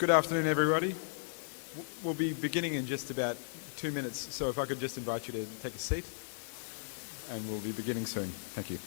Good afternoon, everybody. We'll be beginning in just about 2 minutes, so if I could just invite you to take a seat, and we'll be beginning soon. Thank you.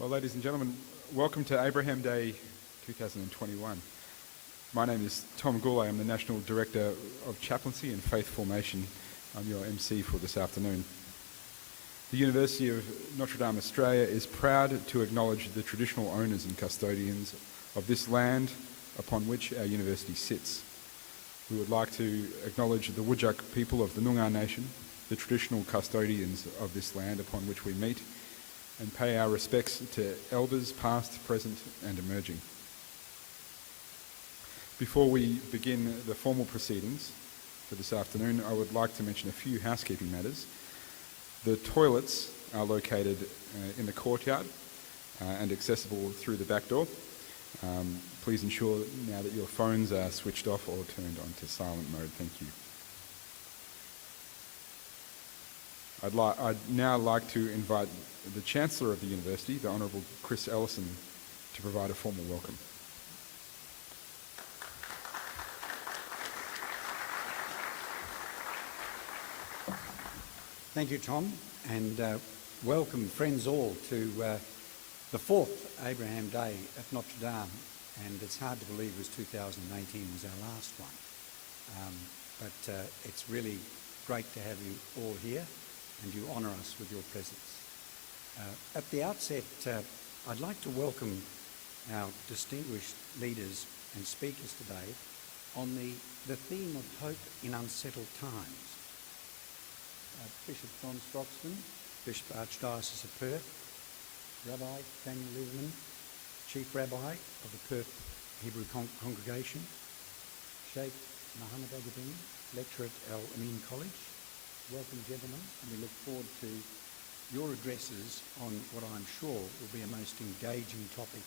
Well, ladies and gentlemen, welcome to Abraham Day 2021. My name is Tom Goulay. I'm the National Director of Chaplaincy and Faith Formation. I'm your MC for this afternoon. The University of Notre, Australia is proud to acknowledge the traditional owners and custodians of this land upon which our university sits. We would like to acknowledge the Whadjuk people of the Noongar Nation, the traditional custodians of this land upon which we meet, and pay our respects to elders past, present and emerging. Before we begin the formal proceedings for this afternoon, I would like to mention a few housekeeping matters. The toilets are located in the courtyard and accessible through the back door. Please ensure now that your phones are switched off or turned on to silent mode. Thank you. I'd now like to invite the Chancellor of the University, the Honourable Chris Ellison, to provide a formal welcome. Thank you, Tom, and welcome, friends all, to the fourth Abraham Day at Notre Dame, and it's hard to believe it was 2018 was our last one, but it's really great to have you all here, and you honour us with your presence. At the outset, I'd like to welcome our distinguished leaders and speakers today on the theme of hope in unsettled times. Bishop John Sproxton, Bishop Archdiocese of Perth, Rabbi Daniel Lieberman, Chief Rabbi of the Perth Hebrew Congregation, Sheikh Mohammed Agabin, Lecturer at Al Amin College. Welcome, gentlemen, and we look forward to your addresses on what I'm sure will be a most engaging topic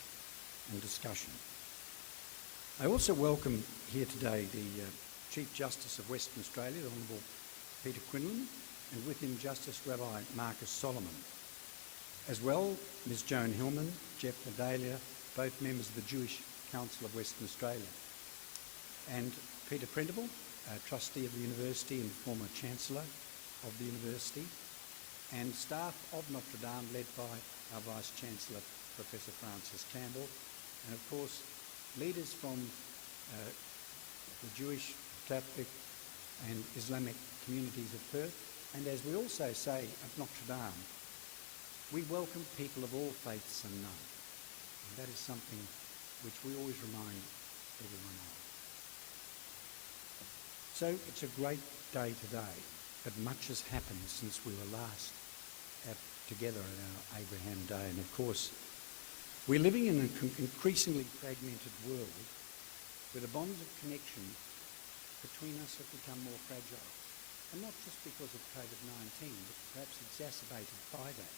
and discussion. I also welcome here today the Chief Justice of Western Australia, the Honourable Peter Quinlan, and with him Justice Rabbi Marcus Solomon. As well, Ms Joan Hillman, Jeff Medalia, both members of the Jewish Council of Western Australia, and Peter Printable, Trustee of the University and former Chancellor of the University, and staff of Notre Dame led by our Vice-Chancellor, Professor Francis Campbell, and of course leaders from the Jewish, Catholic and Islamic communities of Perth, and as we also say at Notre Dame, we welcome people of all faiths and none, and that is something which we always remind everyone of. So it's a great day today, but much has happened since we were last together at our Abraham Day. And of course, we're living in an increasingly fragmented world where the bonds of connection between us have become more fragile. And not just because of COVID-19, but perhaps exacerbated by that.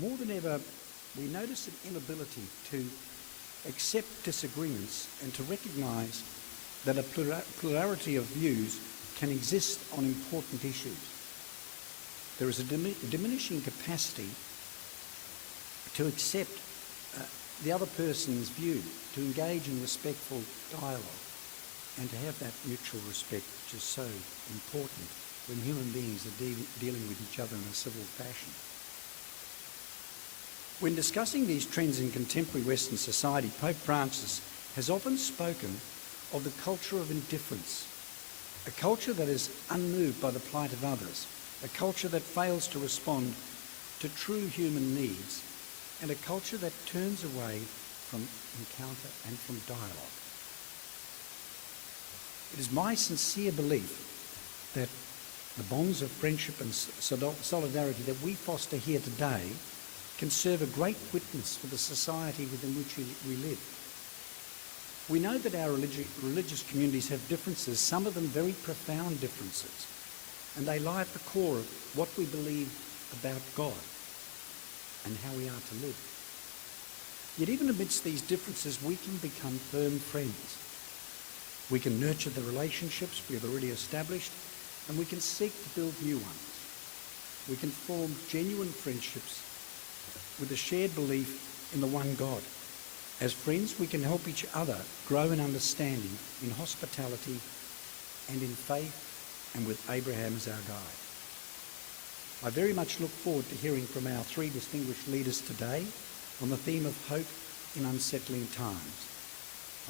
More than ever, we notice an inability to accept disagreements and to recognise that a plurality of views can exist on important issues. There is a diminishing capacity to accept the other person's view, to engage in respectful dialogue, and to have that mutual respect, which is so important when human beings are dealing with each other in a civil fashion. When discussing these trends in contemporary Western society, Pope Francis has often spoken of the culture of indifference, a culture that is unmoved by the plight of others, a culture that fails to respond to true human needs, and a culture that turns away from encounter and from dialogue. It is my sincere belief that the bonds of friendship and solidarity that we foster here today can serve a great witness for the society within which we live. We know that our religious communities have differences, some of them very profound differences, and they lie at the core of what we believe about God and how we are to live. Yet even amidst these differences, we can become firm friends. We can nurture the relationships we have already established, and we can seek to build new ones. We can form genuine friendships with a shared belief in the one God. As friends, we can help each other grow in understanding, in hospitality, and in faith, and with Abraham as our guide. I very much look forward to hearing from our three distinguished leaders today on the theme of hope in unsettling times.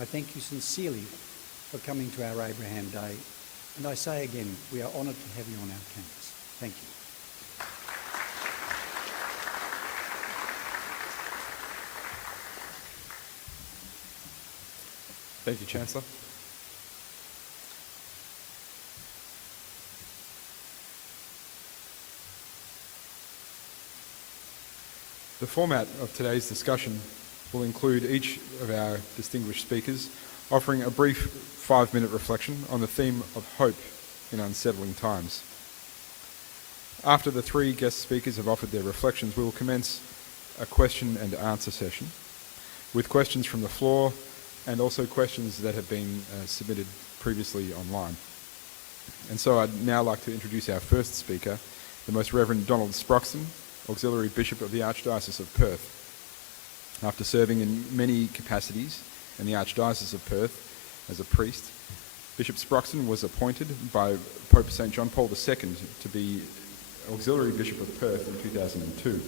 I thank you sincerely for coming to our Abraham Day, and I say again, we are honoured to have you on our campus. Thank you. Thank you, Chancellor. The format of today's discussion will include each of our distinguished speakers offering a brief 5-minute reflection on the theme of hope in unsettling times. After the three guest speakers have offered their reflections, we will commence a question and answer session with questions from the floor and also questions that have been submitted previously online. And so I'd now like to introduce our first speaker, the Most Reverend Donald Sproxton, Auxiliary Bishop of the Archdiocese of Perth. After serving in many capacities in the Archdiocese of Perth as a priest, Bishop Sproxton was appointed by Pope St. John Paul II to be Auxiliary Bishop of Perth in 2002.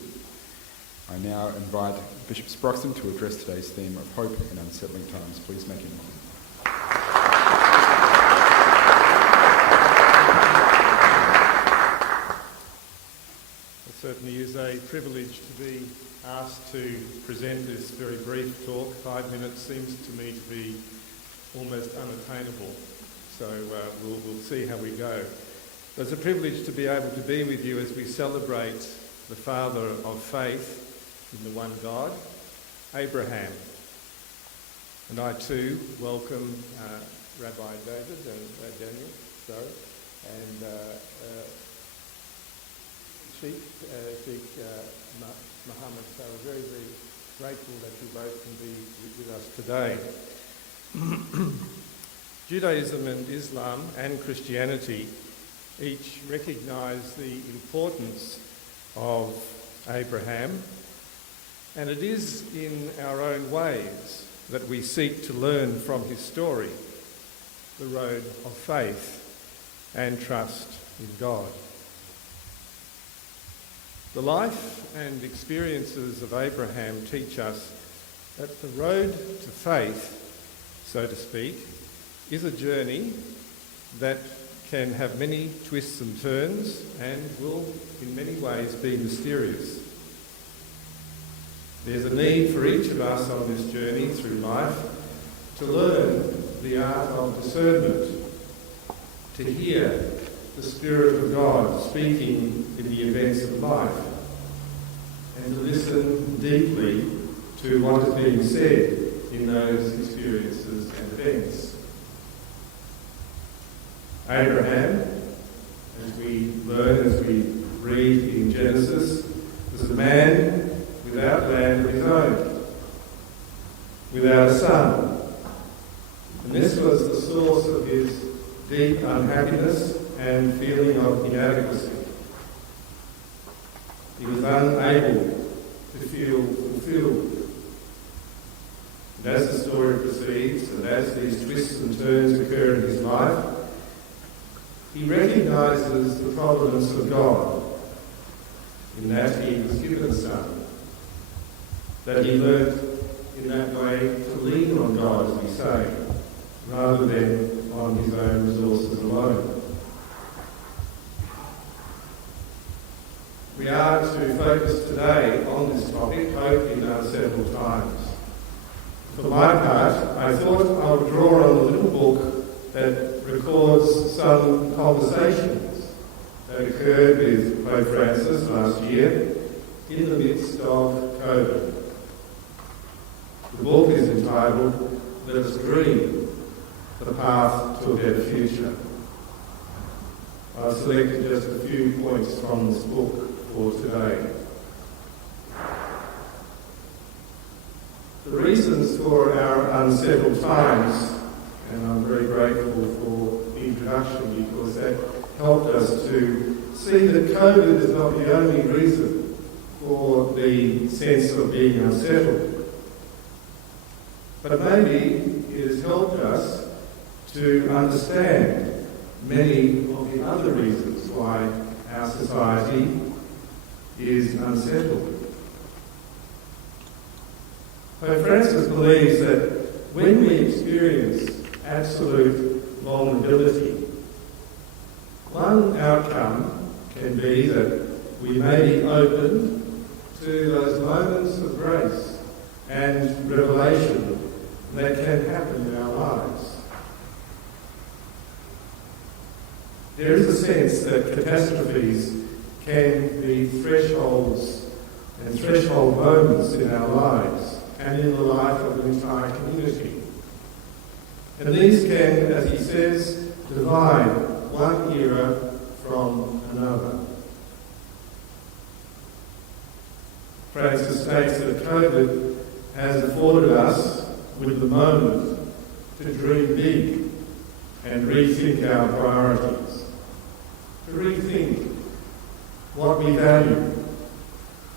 I now invite Bishop Sproxton to address today's theme of hope in unsettling times. Please make him welcome. It certainly is a privilege to be asked to present this very brief talk. 5 minutes seems to me to be almost unattainable, so we'll see how we go. But it's a privilege to be able to be with you as we celebrate the father of faith in the one God, Abraham. And I too welcome Rabbi David and Daniel, and Sheikh Muhammad. So we're very, very grateful that you both can be with us today. Judaism and Islam and Christianity each recognise the importance of Abraham, and it is in our own ways that we seek to learn from his story, the road of faith and trust in God. The life and experiences of Abraham teach us that the road to faith, so to speak, is a journey that can have many twists and turns and will in many ways be mysterious. There's a need for each of us on this journey through life to learn the art of discernment, to hear the Spirit of God speaking in the events of life, and to listen deeply to what is being said in those experiences and events. Abraham, as we learn, as we read in Genesis, was a man land of his own, without a son. And this was the source of his deep unhappiness and feeling of inadequacy. He was unable to feel fulfilled. And as the story proceeds, and as these twists and turns occur in his life, he recognises the providence of God in that he was given a son, that he learnt in that way to lean on God, as we say, rather than on his own resources alone. We are to focus today on this topic, hope in unsettled times. For my part, I thought I would draw on a little book that records some conversations that occurred with Pope Francis last year in the midst of COVID. The book is entitled Let Us Dream, The Path to a Better Future. I've selected just a few points from this book for today. The reasons for our unsettled times, and I'm very grateful for the introduction because that helped us to see that COVID is not the only reason for the sense of being unsettled. But maybe it has helped us to understand many of the other reasons why our society is unsettled. Pope Francis believes that when we experience absolute vulnerability, one outcome can be that we may be open to those moments of grace and revelation that can happen in our lives. There is a sense that catastrophes can be thresholds and threshold moments in our lives and in the life of an entire community. And these can, as he says, divide one era from another. Francis states that COVID has afforded us with the moment to dream big and rethink our priorities, to rethink what we value,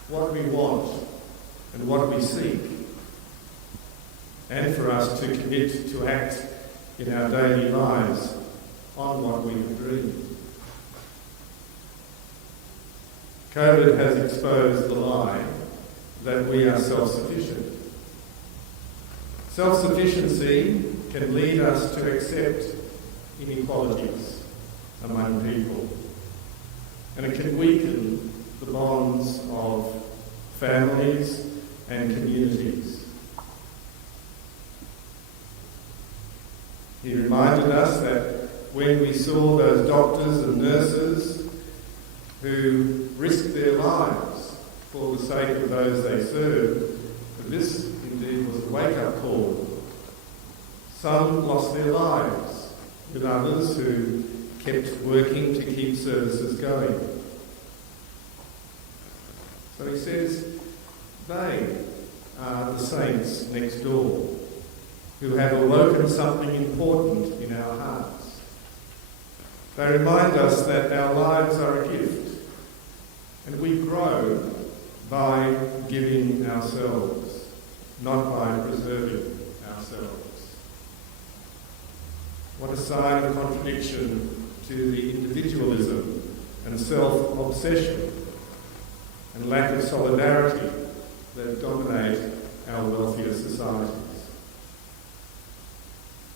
what we want, and what we seek, and for us to commit to act in our daily lives on what we have dreamed. COVID has exposed the lie that we are self-sufficient. Self-sufficiency can lead us to accept inequalities among people, and it can weaken the bonds of families and communities. He reminded us that when we saw those doctors and nurses who risked their lives for the sake of those they served, that this indeed was a wake-up call. Some lost their lives, with others who kept working to keep services going. So he says, they are the saints next door who have awoken something important in our hearts. They remind us that our lives are a gift, and we grow by giving ourselves, not by preserving ourselves. What a sign of contradiction to the individualism and self-obsession and lack of solidarity that dominate our wealthier societies.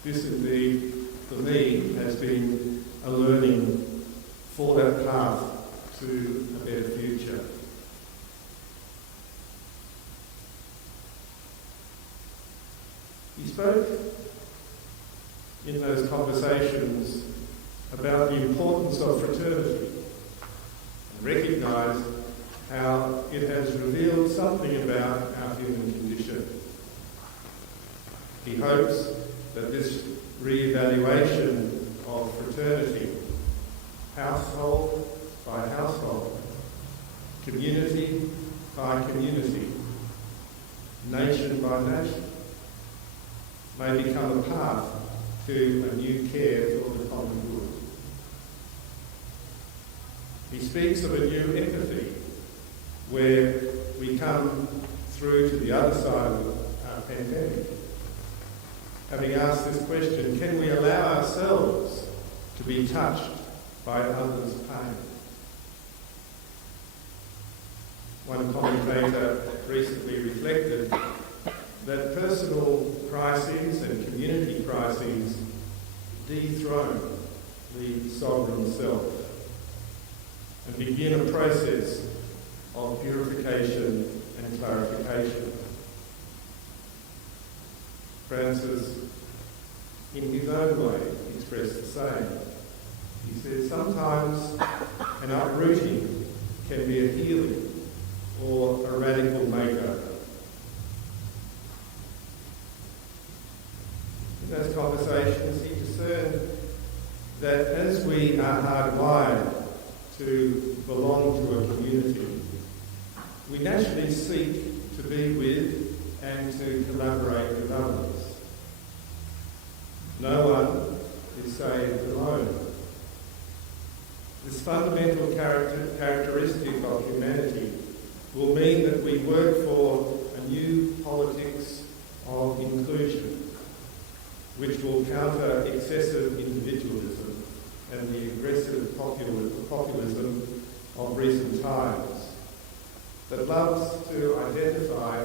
This indeed, for me, has been a learning for that path to a better future. He spoke in those conversations about the importance of fraternity and recognised how it has revealed something about our human condition. He hopes that this re-evaluation of fraternity, household by household, community by community, nation by nation, may become a path to a new care for the common good. He speaks of a new empathy, where we come through to the other side of our pandemic, having asked this question: can we allow ourselves to be touched by others' pain? One commentator recently reflected that personal crises and community crises dethrone the sovereign self and begin a process of purification and clarification. Francis, in his own way, expressed the same. He says, sometimes an uprooting can be a healing or a radical makeover. In those conversations, he discerned that as we are hardwired to belong to a community, we naturally seek to be with and to collaborate with others. No one is saved alone. This fundamental characteristic of humanity will mean that we work for a new politics of inclusion, which will counter excessive individualism and the aggressive populism of recent times, that loves to identify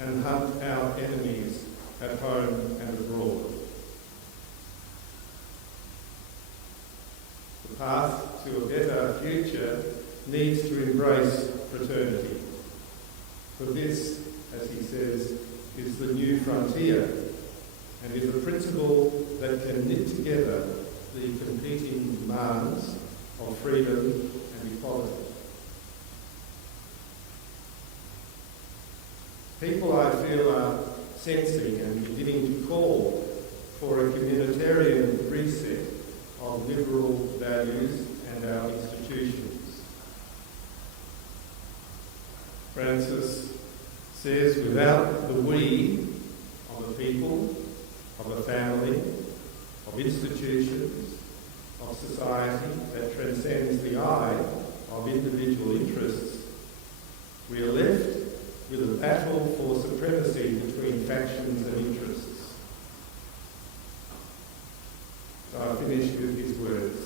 and hunt our enemies at home and abroad. The path to a better future needs to embrace fraternity. For this, as he says, is the new frontier, and is a principle that can knit together the competing demands of freedom and equality. People, I feel, are sensing and beginning to call for a communitarian reset of liberal values and our institutions. Francis says, without the we of a people, of a family, of institutions, of society that transcends the I of individual interests, we are left with a battle for supremacy between factions and interests. So I finish with his words.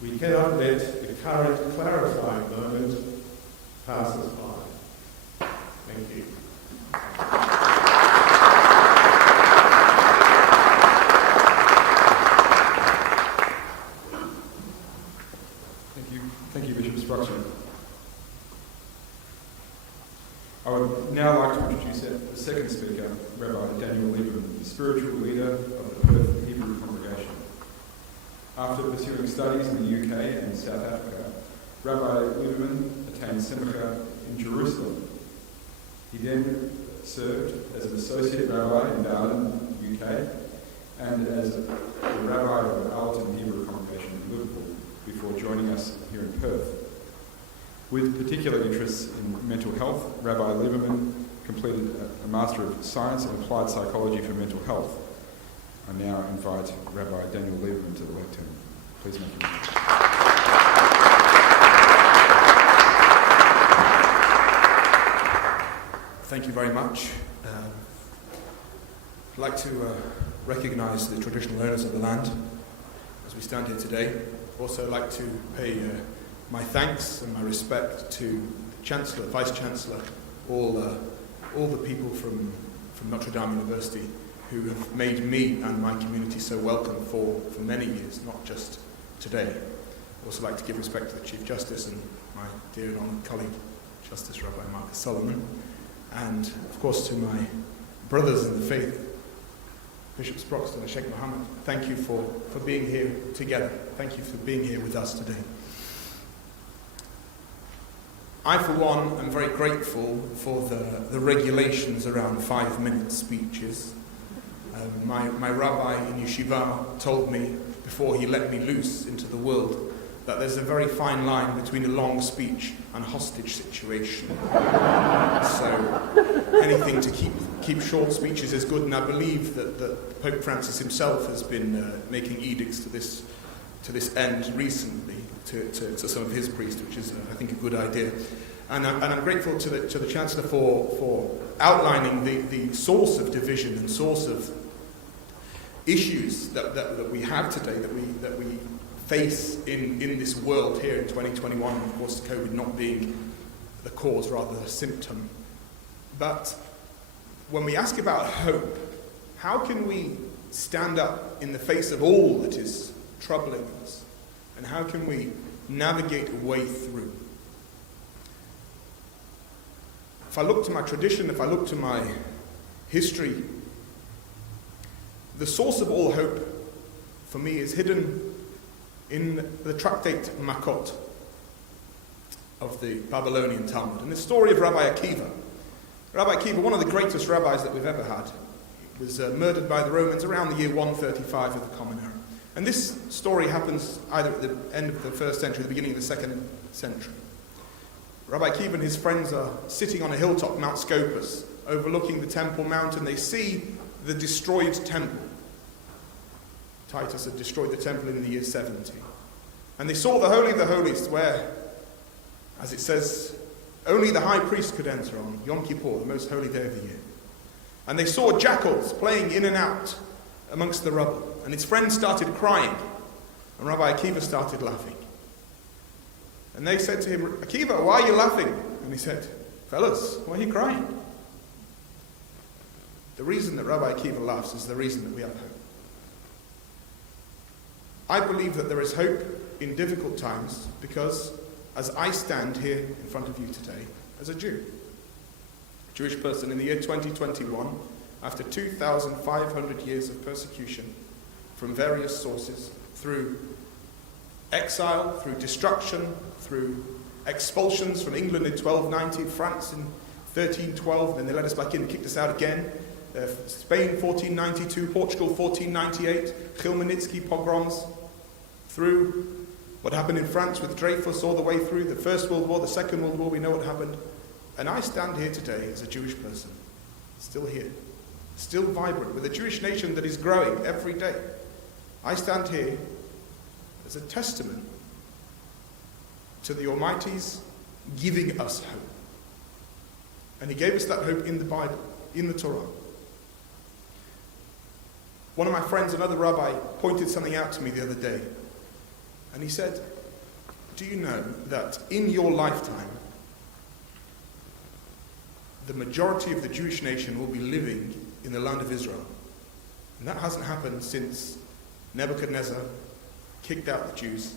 We cannot let the current clarifying moment pass us by. Thank you. Thank you, Bishop Sproxton. I would now like to introduce the second speaker, Rabbi Daniel Lieberman, the spiritual leader of the Perth Hebrew congregation. After pursuing studies in the UK and South Africa, Rabbi Lieberman attained Simcha in Jerusalem. He then served as an associate rabbi in Darwin, UK, and as the rabbi of the Allerton Hebrew congregation in Liverpool, before joining us here in Perth. With particular interests in mental health, Rabbi Lieberman completed a Master of Science in Applied Psychology for Mental Health. I now invite Rabbi Daniel Lieberman to the lectern. Please make your way. Thank you very much. I'd like to recognise the traditional owners of the land as we stand here today. Also like to pay my thanks and my respect to the Chancellor, Vice Chancellor, all the people from Notre Dame University who have made me and my community so welcome for many years, not just today. I'd also like to give respect to the Chief Justice and my dear and honoured colleague, Justice Rabbi Marcus Solomon, and of course to my brothers in the faith, Bishop Sproxton and Sheikh Mohammed. Thank you for being here together. Thank you for being here with us today. I, for one, am very grateful for the regulations around 5-minute speeches. My rabbi in yeshiva told me before he let me loose into the world that there's a very fine line between a long speech and a hostage situation. So anything to keep short speeches is good, and I believe that Pope Francis himself has been making edicts to this end recently to some of his priests, which is, I think, a good idea. And I'm grateful to the Chancellor for outlining the source of division and source of issues that we have today, that we face in this world here in 2021. Of course, COVID not being the cause, rather the symptom. But when we ask about hope, how can we stand up in the face of all that is troubling us? And how can we navigate a way through? If I look to my tradition, if I look to my history, the source of all hope for me is hidden in the tractate Makot of the Babylonian Talmud, and the story of Rabbi Akiva. Rabbi Akiva, one of the greatest rabbis that we've ever had, was murdered by the Romans around the year 135 of the Common Era. And this story happens either at the end of the 1st century or the beginning of the 2nd century. Rabbi Akiva and his friends are sitting on a hilltop, Mount Scopus, overlooking the Temple Mount, and they see the destroyed temple. Titus had destroyed the temple in the year 70. And they saw the Holy of the Holies, where, as it says, only the high priest could enter on Yom Kippur, the most holy day of the year. And they saw jackals playing in and out amongst the rubble. And his friends started crying, and Rabbi Akiva started laughing. And they said to him, Akiva, why are you laughing? And he said, fellas, why are you crying? The reason that Rabbi Akiva laughs is the reason that we have hope. I believe that there is hope in difficult times because, as I stand here in front of you today, as a Jew, a Jewish person in the year 2021, after 2,500 years of persecution from various sources, through exile, through destruction, through expulsions from England in 1290, France in 1312, then they let us back in and kicked us out again, Spain 1492, Portugal 1498, Khmelnytsky pogroms, through what happened in France with Dreyfus, all the way through the First World War, the Second World War, we know what happened. And I stand here today as a Jewish person, still here, still vibrant, with a Jewish nation that is growing every day. I stand here as a testament to the Almighty's giving us hope. And he gave us that hope in the Bible, in the Torah. One of my friends, another rabbi, pointed something out to me the other day. And he said, do you know that in your lifetime, the majority of the Jewish nation will be living in the land of Israel? And that hasn't happened since Nebuchadnezzar kicked out the Jews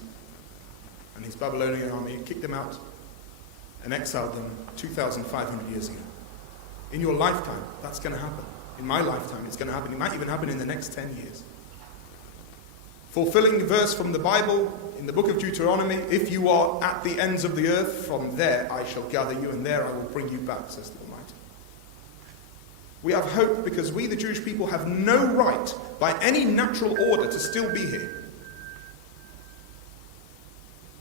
and his Babylonian army, kicked them out and exiled them 2,500 years ago. In your lifetime, that's going to happen. In my lifetime, it's going to happen. It might even happen in the next 10 years. Fulfilling the verse from the Bible in the book of Deuteronomy, if you are at the ends of the earth, from there I shall gather you, and there I will bring you back, says the Almighty. We have hope because we, the Jewish people, have no right by any natural order to still be here.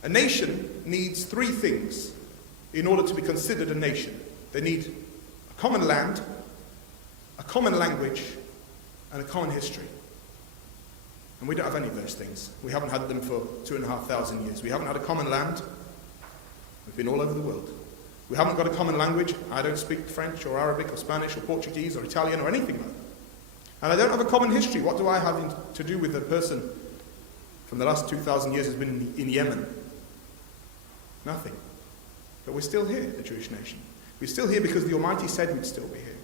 A nation needs three things in order to be considered a nation. They need a common land, a common language, and a common history. And we don't have any of those things. We haven't had them for 2,500 years. We haven't had a common land. We've been all over the world. We haven't got a common language. I don't speak French or Arabic or Spanish or Portuguese or Italian or anything like that. And I don't have a common history. What do I have to do with a person from the last 2,000 years who's been in Yemen? Nothing. But we're still here, the Jewish nation. We're still here because the Almighty said we'd still be here.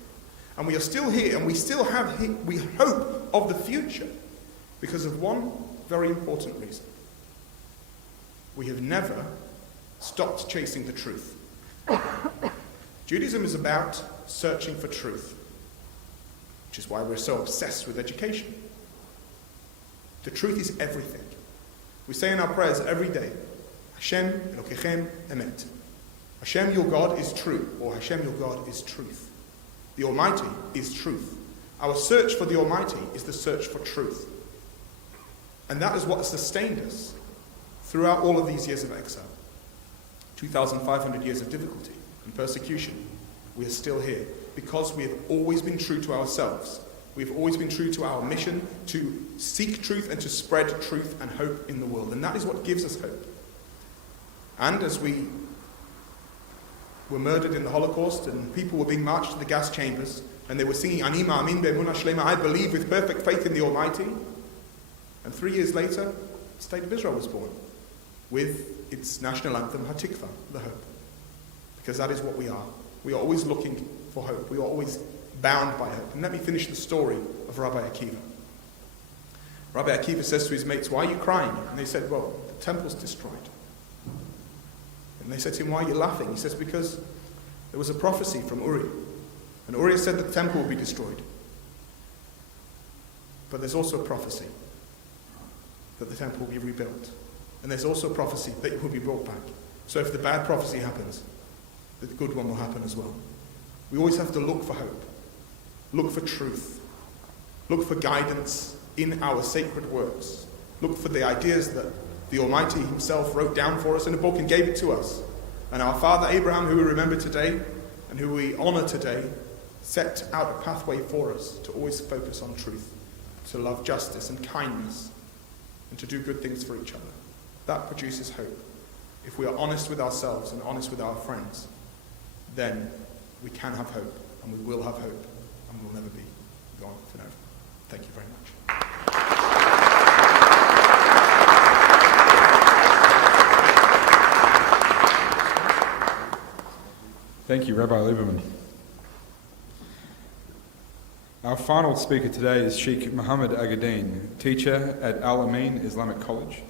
And we are still here, and we still have, we hope of the future because of one very important reason. We have never stopped chasing the truth. Judaism is about searching for truth, which is why we're so obsessed with education. The truth is everything. We say in our prayers every day, Hashem Elokechem Emet. Hashem, your God, is true, or Hashem, your God, is truth. The Almighty is truth. Our search for the Almighty is the search for truth. And that is what has sustained us throughout all of these years of exile. 2,500 years of difficulty and persecution. We are still here because we have always been true to ourselves. We've always been true to our mission to seek truth and to spread truth and hope in the world. And that is what gives us hope. And as we were murdered in the Holocaust and people were being marched to the gas chambers and they were singing Anima Amin Be'emunah Shlema, I believe with perfect faith in the Almighty. And 3 years later, the State of Israel was born with its national anthem, Hatikva, the hope. Because that is what we are. We are always looking for hope. We are always bound by hope. And let me finish the story of Rabbi Akiva. Rabbi Akiva says to his mates, why are you crying? And they said, well, the temple's destroyed. And they said to him, why are you laughing? He says, because there was a prophecy from Uri. And Uri said that the temple will be destroyed. But there's also a prophecy that the temple will be rebuilt. And there's also a prophecy that it will be brought back. So if the bad prophecy happens, the good one will happen as well. We always have to look for hope. Look for truth. Look for guidance in our sacred works. Look for the ideas that the Almighty himself wrote down for us in a book and gave it to us. And our father Abraham, who we remember today and who we honor today, set out a pathway for us to always focus on truth, to love justice and kindness, and to do good things for each other. That produces hope. If we are honest with ourselves and honest with our friends, then we can have hope, and we will have hope, and we'll never be gone forever. Thank you very much. Thank you, Rabbi Lieberman. Our final speaker today is Sheikh Muhammad Agaddin, teacher at Al Amin Islamic College.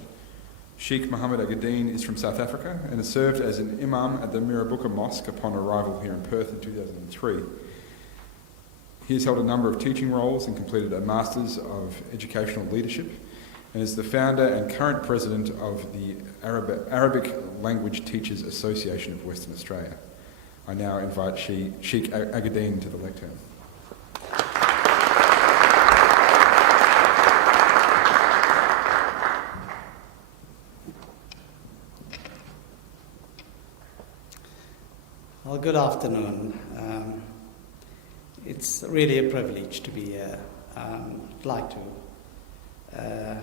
Sheikh Muhammad Agaddin is from South Africa and has served as an imam at the Mirabuka Mosque upon arrival here in Perth in 2003. He has held a number of teaching roles and completed a Masters of Educational Leadership and is the founder and current president of the Arabic Language Teachers Association of Western Australia. I now invite Sheikh Agaddin to the lectern. Well, good afternoon. It's really a privilege to be here. I'd like to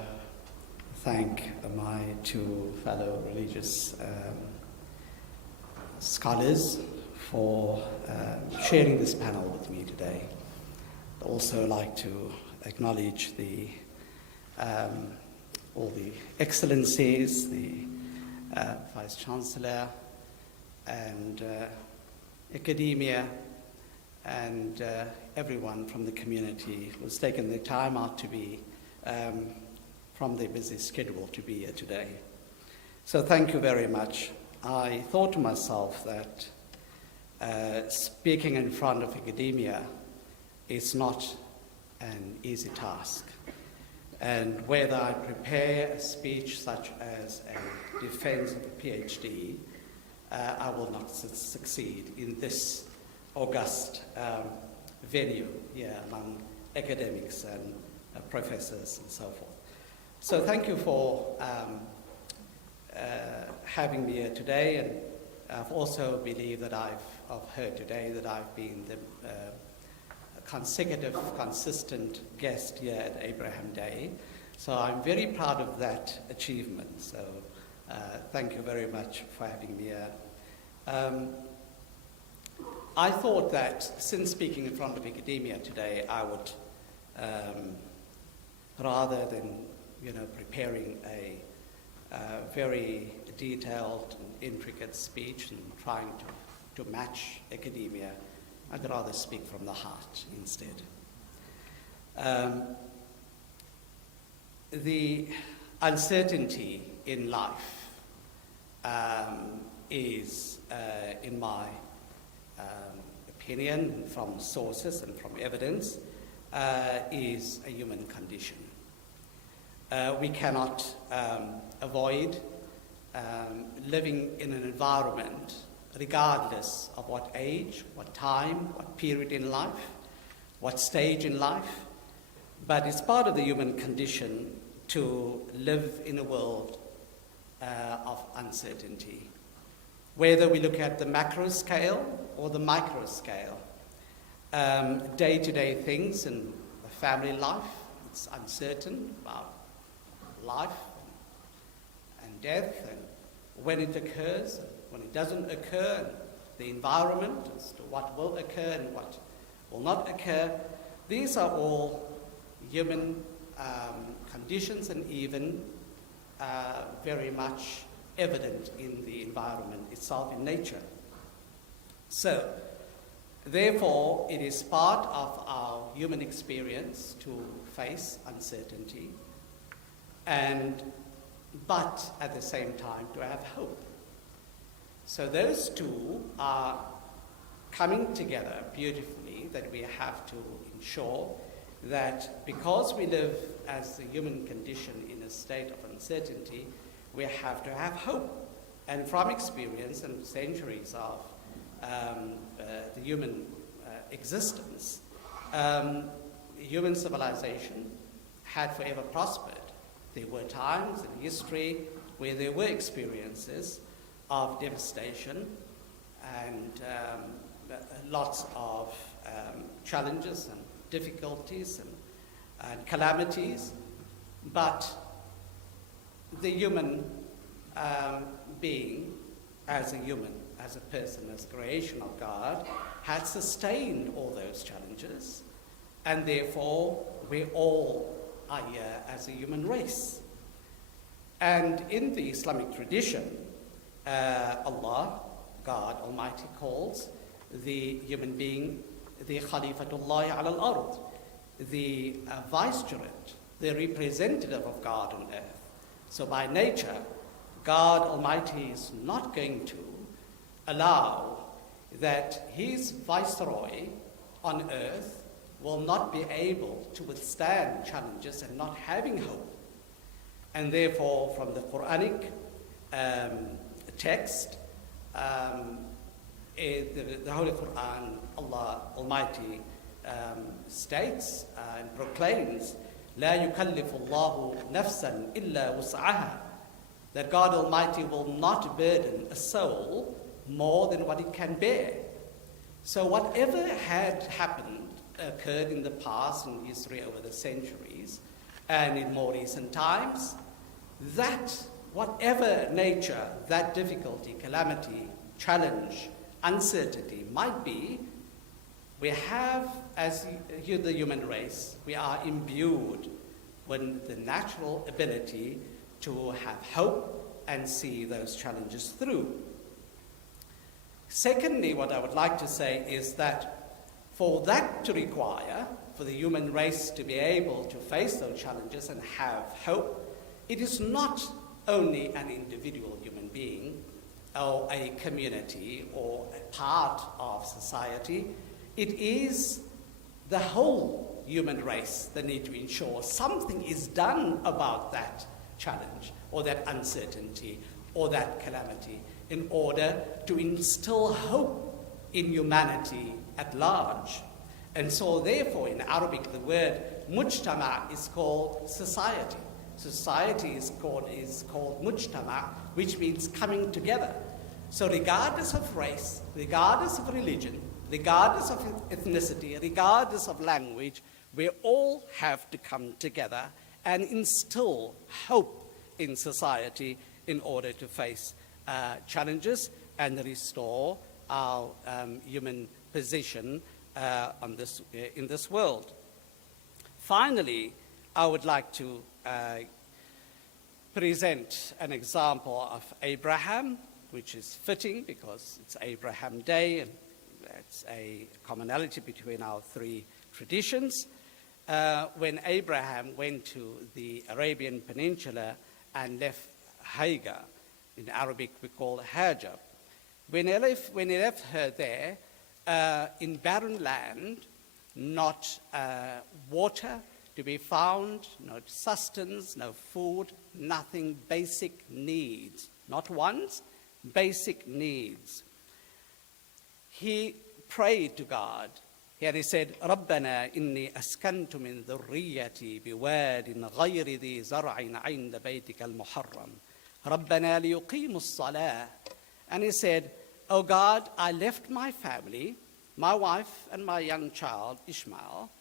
thank my two fellow religious scholars for sharing this panel with me today. I'd also like to acknowledge all the excellencies, the Vice Chancellor, and academia, and everyone from the community who's taken the time out to be from their busy schedule to be here today. So thank you very much. I thought to myself that speaking in front of academia is not an easy task. And whether I prepare a speech such as a defense of a PhD, I will not succeed in this august venue here among academics and professors and so forth. So thank you for having me here today, and I've also believed that I've heard today that I've been the consistent guest here at Abraham Day. So I'm very proud of that achievement. So thank you very much for having me here. I thought that since speaking in front of academia today, I would, rather than preparing a very detailed and intricate speech and trying to match academia, I'd rather speak from the heart instead. The uncertainty in life is, in my opinion, from sources and from evidence, is a human condition. We cannot avoid living in an environment, regardless of what age, what time, what period in life, what stage in life, but it's part of the human condition to live in a world of uncertainty. Whether we look at the macro scale or the micro scale, day-to-day things in the family life. It's uncertain about life and death, and when it occurs, and when it doesn't occur, and the environment as to what will occur and what will not occur. These are all human conditions, and even very much evident in the environment itself, in nature. So, therefore, it is part of our human experience to face uncertainty, but at the same time to have hope. So those two are coming together beautifully, that we have to ensure that because we live as the human condition in a state of uncertainty, we have to have hope. And from experience and centuries of the human existence, human civilization had forever prospered. There were times in history where there were experiences of devastation and lots of challenges and difficulties and calamities, but the human being, as a human, as a person, as a creation of God, had sustained all those challenges, and therefore we all are here as a human race. And in the Islamic tradition, Allah, God Almighty, calls the human being the Khalifatullah al-Ard, the vicegerent, the representative of God on earth. So by nature, God Almighty is not going to allow that his viceroy on earth will not be able to withstand challenges and not having hope. And therefore, from the Quranic text, the Holy Quran, Allah Almighty states and proclaims, لا يكلف الله نفسا إلا وسعها, that God Almighty will not burden a soul more than what it can bear. So whatever had occurred in the past, in history over the centuries, and in more recent times, that whatever nature, that difficulty, calamity, challenge, uncertainty might be, we have, as the human race, we are imbued with the natural ability to have hope and see those challenges through. Secondly, what I would like to say is that for that to require, for the human race to be able to face those challenges and have hope, it is not only an individual human being or a community or a part of society. It is the whole human race that need to ensure something is done about that challenge or that uncertainty or that calamity in order to instill hope in humanity at large. And so therefore in Arabic the word mujtama is called society. Society is called mujtama, which means coming together. So regardless of race, regardless of religion, regardless of ethnicity, regardless of language, we all have to come together and instill hope in society in order to face challenges and restore our human position in this world. Finally, I would like to present an example of Abraham, which is fitting because it's Abraham Day and that's a commonality between our three traditions. When Abraham went to the Arabian Peninsula and left Hagar, in Arabic we call Hajar. When he left her there, in barren land, not water to be found, no sustenance, no food, nothing, basic needs, not wants, basic needs. He prayed to God, and he said, رَبَّنَا إِنِّي أَسْكَنْتُ مِنْ ذُرِّيَّتِي بِوَادٍ غَيْرِ ذِي زَرْعٍ عِنْدَ بَيْتِكَ الْمُحَرَّمِ رَبَّنَا لِيُقِيمُوا الصَّلَاةَ. And he said, oh God, I left my family my wife and my young child, Ishmael,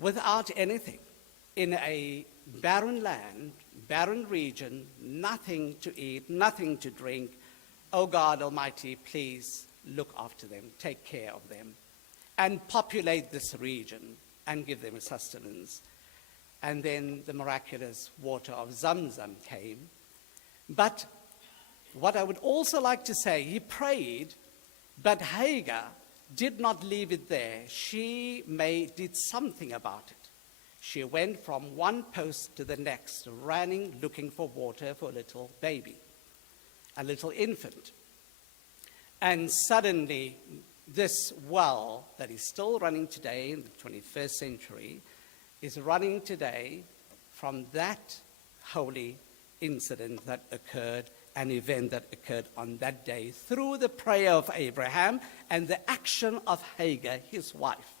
without anything, in a barren land, barren region, nothing to eat, nothing to drink. Oh God Almighty, please look after them, take care of them, and populate this region and give them sustenance. And then the miraculous water of Zamzam came. But what I would also like to say, he prayed, but Hagar did not leave it there. She did something about it. She went from one post to the next, running, looking for water for a little baby, a little infant. And suddenly, this well that is still running today in the 21st century is running today from that holy incident that occurred, an event that occurred on that day through the prayer of Abraham and the action of Hagar, his wife.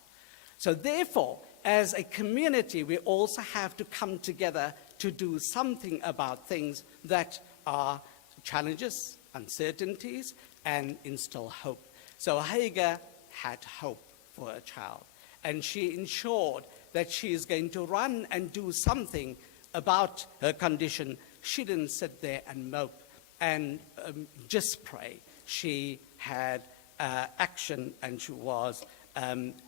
So therefore, as a community, we also have to come together to do something about things that are challenges, uncertainties, and instill hope. So Hagar had hope for a child, and she ensured that she is going to run and do something about her condition. She didn't sit there and mope and just pray. She had action, and she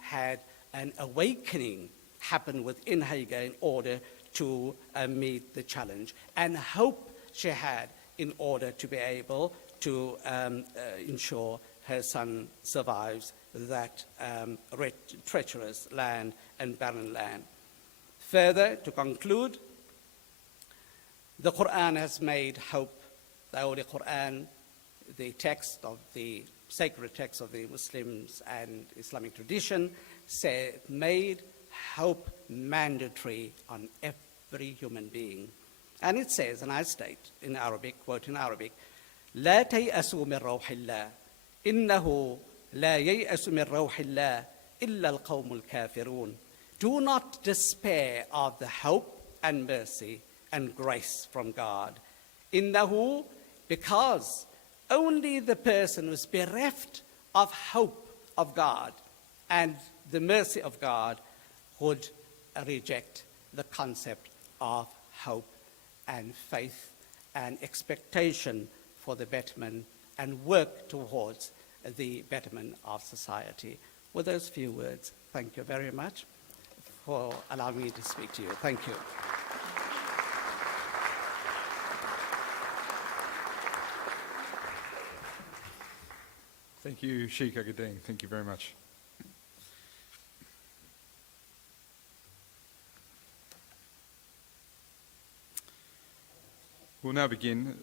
had an awakening happen within Hagar in order to meet the challenge, and hope she had in order to be able to ensure her son survives that treacherous land and barren land. Further, to conclude, the Quran has made hope, the Holy Quran, the text of the sacred text of the Muslims and Islamic tradition, made hope mandatory on every human being. And it says, and I state in Arabic, quote in Arabic, لا تيأسوا من روح الله إنه لا ييأس من روح الله إلا القوم الكافرون. Do not despair of the hope and mercy and grace from God. إنه, because only the person who is bereft of hope of God and the mercy of God would reject the concept of hope and faith and expectation for the betterment and work towards the betterment of society. With those few words, thank you very much for allowing me to speak to you. Thank you. Thank you, Sheikh Agadeen. Thank you very much. We'll now begin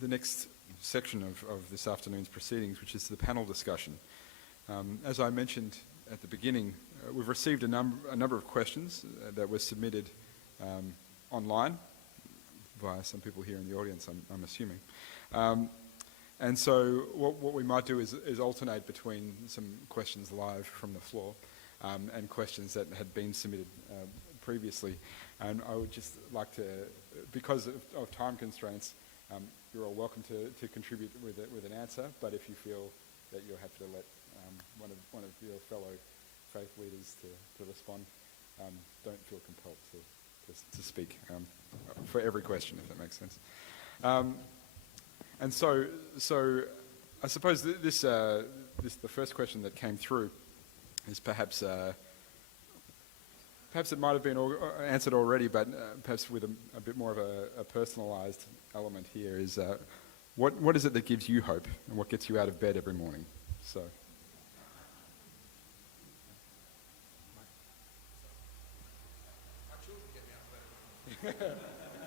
the next section of this afternoon's proceedings, which is the panel discussion. As I mentioned at the beginning, we've received a number of questions that were submitted online by some people here in the audience, I'm assuming. And so what we might do is alternate between some questions live from the floor and questions that had been submitted previously. And I would just like to, because of time constraints, you're all welcome to contribute with an answer, but if you feel that you'll have to let one of your fellow faith leaders to respond, don't feel compelled to speak for every question, if that makes sense. And so I suppose this the first question that came through is perhaps it might have been answered already, but perhaps with a bit more of a personalised element here is what is it that gives you hope and what gets you out of bed every morning? So. My children get me out of bed.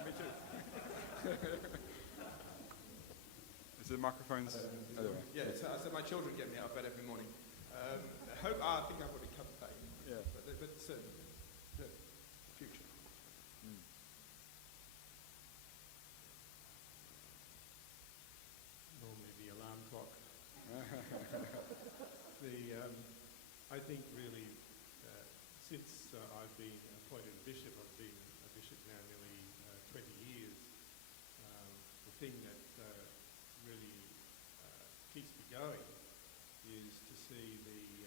Me too. Is the microphones? Yeah, so I said my children get me out of bed every morning. Hope, I think I've already covered that. Yeah. But certainly, the future. Normally the alarm clock. I think really since I've been appointed a bishop, I've been a bishop now nearly 20 years, the thing that really keeps me going is to see the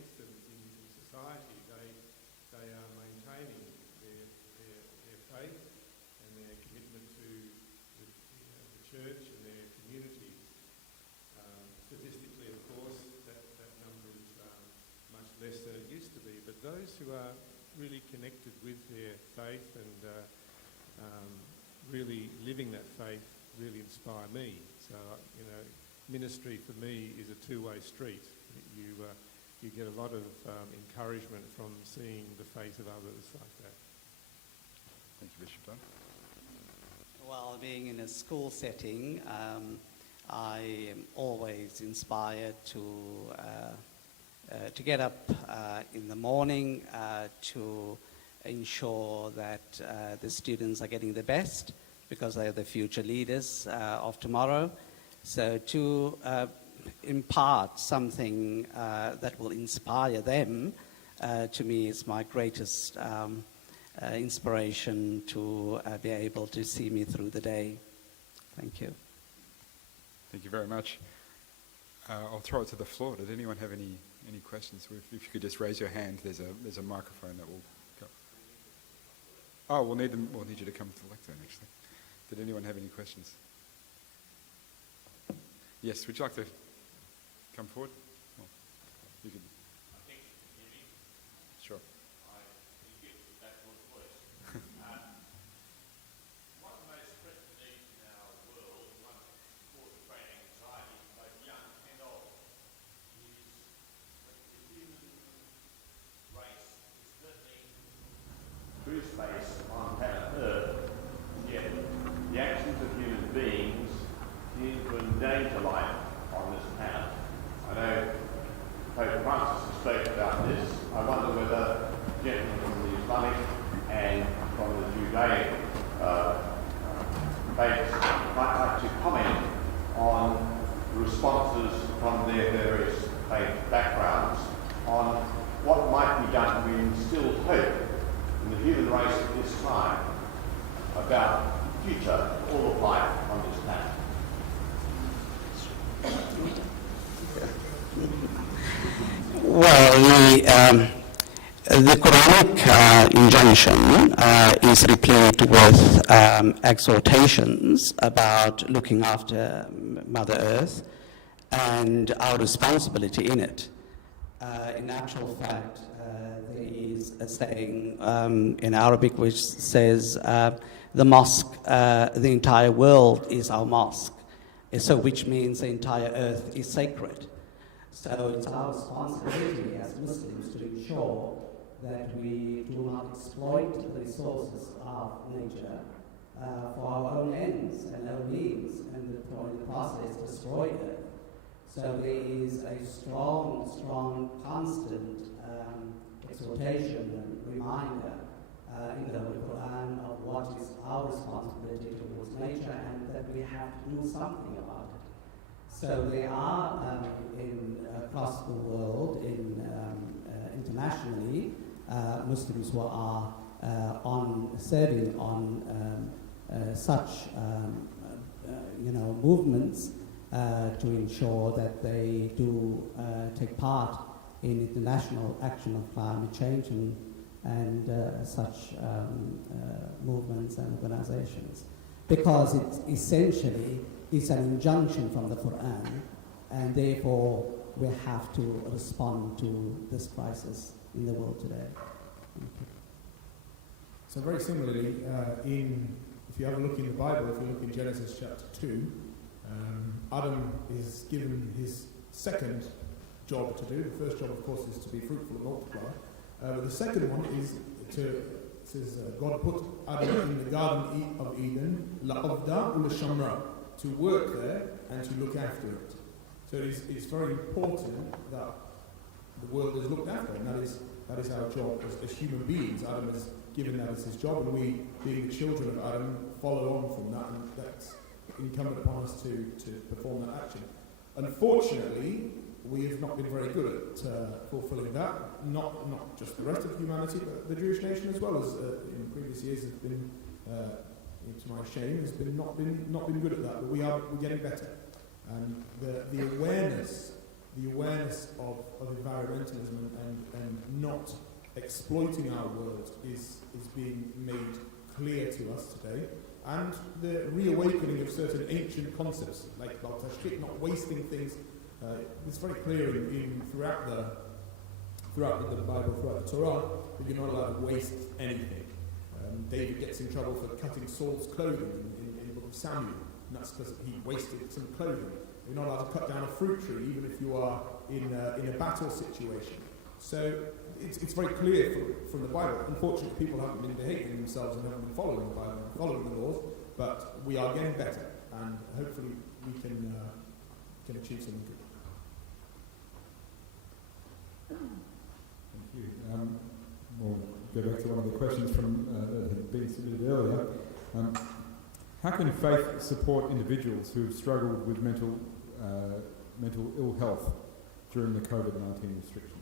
instance, in society, they are maintaining their faith and their commitment to the church and their communities. Statistically, of course, that number is much less than it used to be. But those who are really connected with their faith and really living that faith really inspire me. So, ministry for me is a two-way street. You get a lot of encouragement from seeing the faith of others like that. Thank you, Bishop Dunn. Well, being in a school setting, I am always inspired to get up in the morning to ensure that the students are getting the best, because they're the future leaders of tomorrow. So to impart something that will inspire them, to me, is my greatest inspiration to be able to see me through the day. Thank you. Thank you very much. I'll throw it to the floor. Did anyone have any questions? If you could just raise your hand, there's a microphone that will go. Oh, we'll need you to come to the lectern, actually. Did anyone have any questions? Yes, would you like to come forward? Oh, you can. I think you can hear me. Sure. I can get the backboard voice. One of the most pressing needs in our world, one for the brain anxiety, both young and old, is the human race is living through space on planet Earth, yet the actions of human beings seem to endanger life on this planet. I know Pope Francis has spoken about this. I wonder whether gentlemen from the Islamic and from the Judaic faiths might like to comment on the responses from their various faith backgrounds on what might be done to instill hope in the human race at this time about the future of all of life on this planet. Well, the Quranic injunction is replete with exhortations about looking after Mother Earth and our responsibility in it. In actual fact, there is a saying in Arabic which says, the mosque, the entire world is our mosque. So which means the entire earth is sacred. So it's our responsibility as Muslims to ensure that we do not exploit the resources of nature for our own ends and own means, and in the process destroy it. So there is a strong, constant exhortation and reminder in the Holy Quran of what is our responsibility towards nature, and that we have to do something about it. So there are across the world, internationally, Muslims who are serving on such movements to ensure that they do take part in international action of climate change and such movements and organizations, because it essentially is an injunction from the Quran, and therefore we have to respond to this crisis in the world today. Thank you. So very similarly, if you have a look in the Bible, if you look in Genesis chapter 2, Adam is given his second job to do. The first job, of course, is to be fruitful and multiply. But the second one is says God put Adam in the Garden of Eden, la'avda ul-shamra, to work there and to look after it. So it's very important that the world is looked after, and that is our job as human beings. Adam is given that as his job, and we, being the children of Adam, follow on from that, and that's incumbent upon us to perform that action. Unfortunately, we have not been very good at fulfilling that. Not just the rest of humanity, but the Jewish nation as well, as in previous years has been, to my shame, has been not been good at that. But we're getting better, and the awareness the awareness of environmentalism and not exploiting our world is being made clear to us today, and the reawakening of certain ancient concepts like not wasting things. It's very clear throughout the Bible, throughout the Torah, that you're not allowed to waste anything. David gets in trouble for cutting Saul's clothing in the book of Samuel, and that's because he wasted some clothing. You're not allowed to cut down a fruit tree, even if you are in a battle situation. So it's very clear from the Bible. Unfortunately, people haven't been behaving themselves and haven't been following the Bible and following the laws, but we are getting better, and hopefully we can achieve something good. Thank you. We'll go back to one of the questions from that had been submitted earlier. How can faith support individuals who have struggled with mental ill health during the COVID-19 restrictions?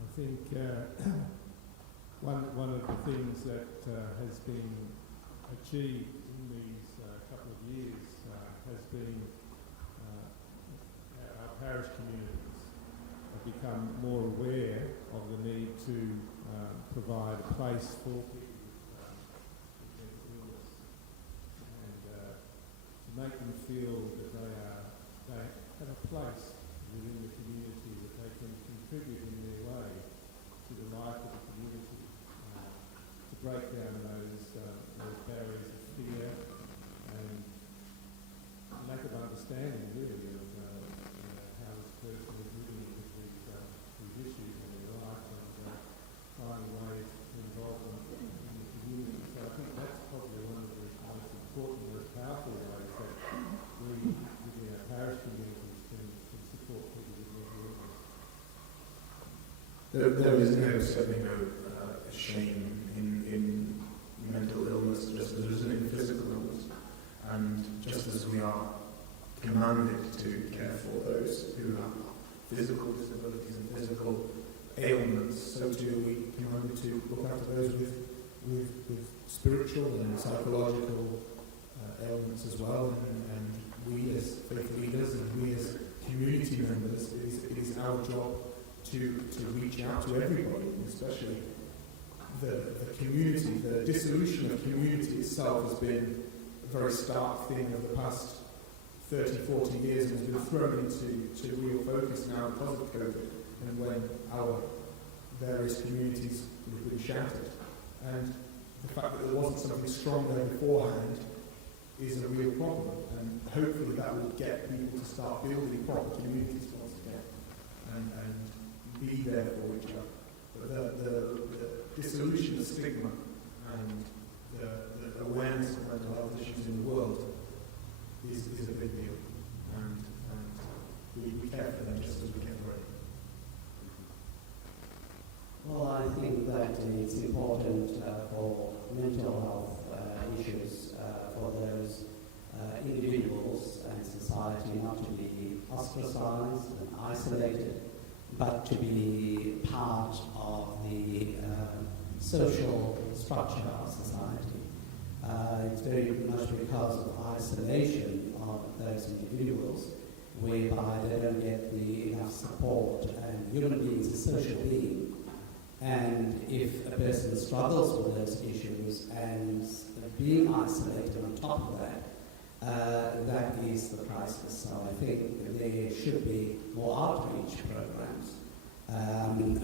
I think one of the things that has been achieved in these couple of years has been our parish communities have become more aware of the need to provide a place for people with mental illness, and to make them feel that they have a place within the community, that they can contribute in their way to the life of the community, to break down those barriers of fear and lack of understanding, really, of how this person is living with these issues in their life, and finding ways to involve them in the community. So I think that's probably one of the most important, most powerful ways that we, within our parish communities, can support people with mental illness. There is certainly no shame in mental illness, just as there isn't in physical illness. And just as we are commanded to care for those who have physical disabilities and physical ailments, so too are we commanded to look after those with spiritual and psychological ailments as well. And we as faith leaders and we as community members, it is our job to reach out to everybody, especially the community. The dissolution of community itself has been a very stark thing over the past 30, 40 years, and has been thrown into real focus now because of COVID, and when our various communities have been shattered. And the fact that there wasn't something strong there beforehand is a real problem, and hopefully that will get people to start building proper communities once again, and be there for each other. But the dissolution of stigma and the awareness of mental health issues in the world is a big deal, and we care for them just as we care for it. Well, I think that it's important for mental health issues for those individuals and society not to be ostracized and isolated, but to be part of the social structure of society. It's very much because of isolation of those individuals, whereby they don't get enough support, and human beings are social beings. And if a person struggles with those issues and being isolated on top of that, that is the crisis. So I think there should be more outreach programs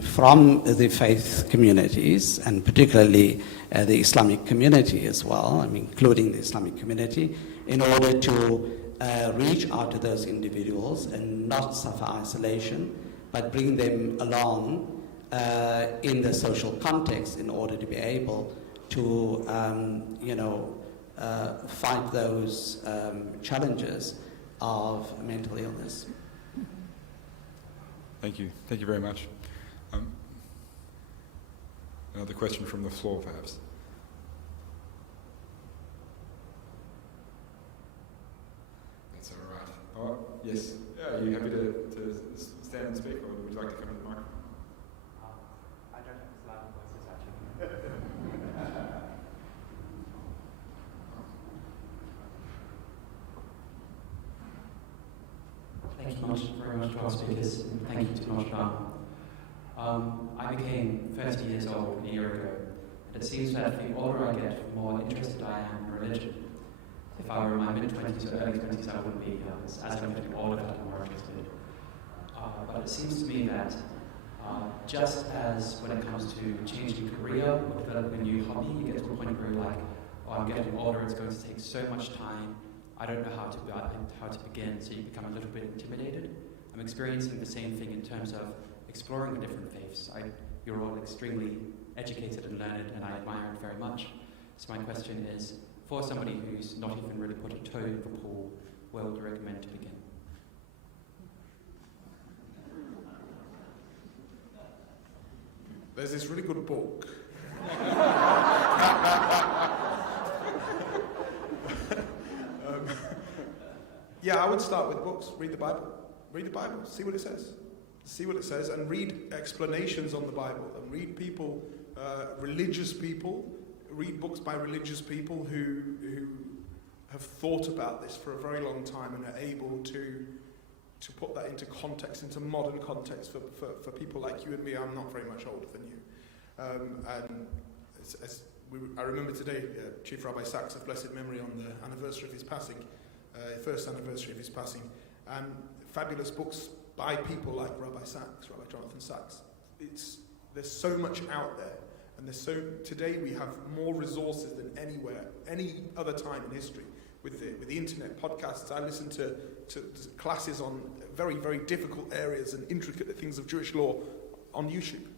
from the faith communities, and particularly the Islamic community as well, including the Islamic community, in order to reach out to those individuals and not suffer isolation, but bring them along in the social context in order to be able to, fight those challenges of mental illness. Thank you. Thank you very much. Another question from the floor, perhaps. That's all right. Oh, yes. Yeah, are you happy to stand and speak, or would you like to come to the microphone? I don't have as loud a voice as actually. thank you very much to our speakers, and thank you to Notre. I became 30 years old a year ago, and it seems that the older I get, the more interested I am in religion. If I were in my mid-20s or early 20s, I wouldn't be as I'm getting older that I'm more interested. But it seems to me that just as when it comes to changing career or developing a new hobby, you get to a point where you're like, oh, I'm getting older, it's going to take so much time, I don't know how to begin, so you become a little bit intimidated. I'm experiencing the same thing in terms of exploring the different faiths. You're all extremely educated and learned, and I admire it very much. So my question is, for somebody who's not even really put a toe in the pool, where would you recommend to begin? There's this really good book. Yeah, I would start with books. Read the Bible. Read the Bible. See what it says. See what it says, and read explanations on the Bible. And read people, religious people. Read books by religious people who have thought about this for a very long time and are able to put that into context, into modern context for people like you and me. I'm not very much older than you. And I remember today, Chief Rabbi Sachs of blessed memory, on the anniversary of his passing, first anniversary of his passing, and fabulous books by people like Rabbi Sachs, Rabbi Jonathan Sachs. There's so much out there, and today we have more resources than any other time in history. With the internet, podcasts, I listen to classes on very, very difficult areas and intricate things of Jewish law on YouTube.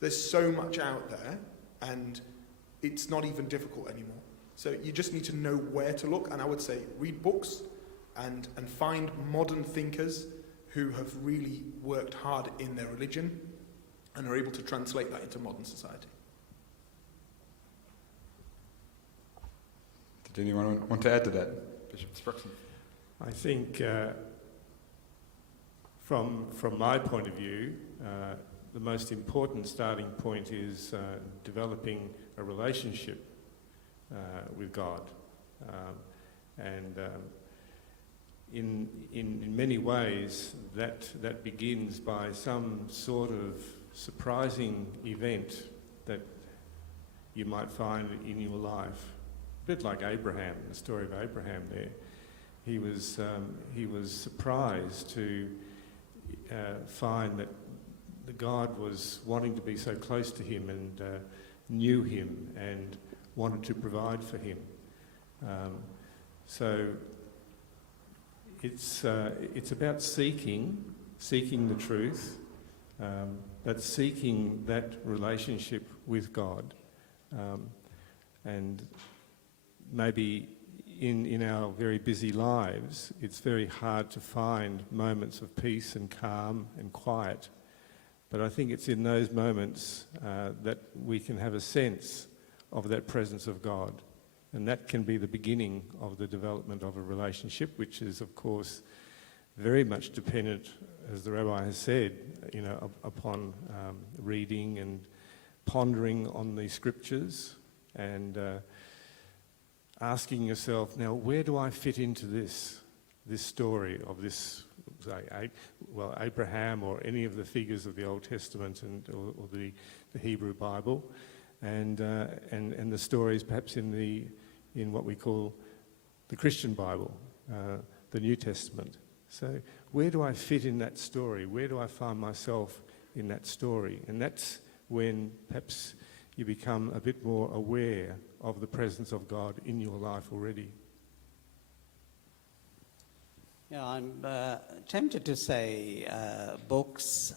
There's so much out there, and it's not even difficult anymore. So you just need to know where to look, and I would say read books and find modern thinkers who have really worked hard in their religion and are able to translate that into modern society. Did anyone want to add to that, Bishop Sproxton? I think from my point of view, the most important starting point is developing a relationship with God. In many ways, that begins by some sort of surprising event that you might find in your life. A bit like Abraham, the story of Abraham there. He was surprised to find that the God was wanting to be so close to him and knew him and wanted to provide for him. So it's about seeking the truth, but seeking that relationship with God, and maybe in our very busy lives, it's very hard to find moments of peace and calm and quiet. But I think it's in those moments that we can have a sense of that presence of God. And that can be the beginning of the development of a relationship, which is, of course, very much dependent, as the Rabbi has said, upon reading and pondering on the scriptures and asking yourself, now, where do I fit into this story of this, say, Abraham or any of the figures of the Old Testament or the Hebrew Bible, and the stories perhaps in what we call the Christian Bible, the New Testament. So where do I fit in that story? Where do I find myself in that story? And that's when perhaps you become a bit more aware of the presence of God in your life already. Yeah, I'm tempted to say books,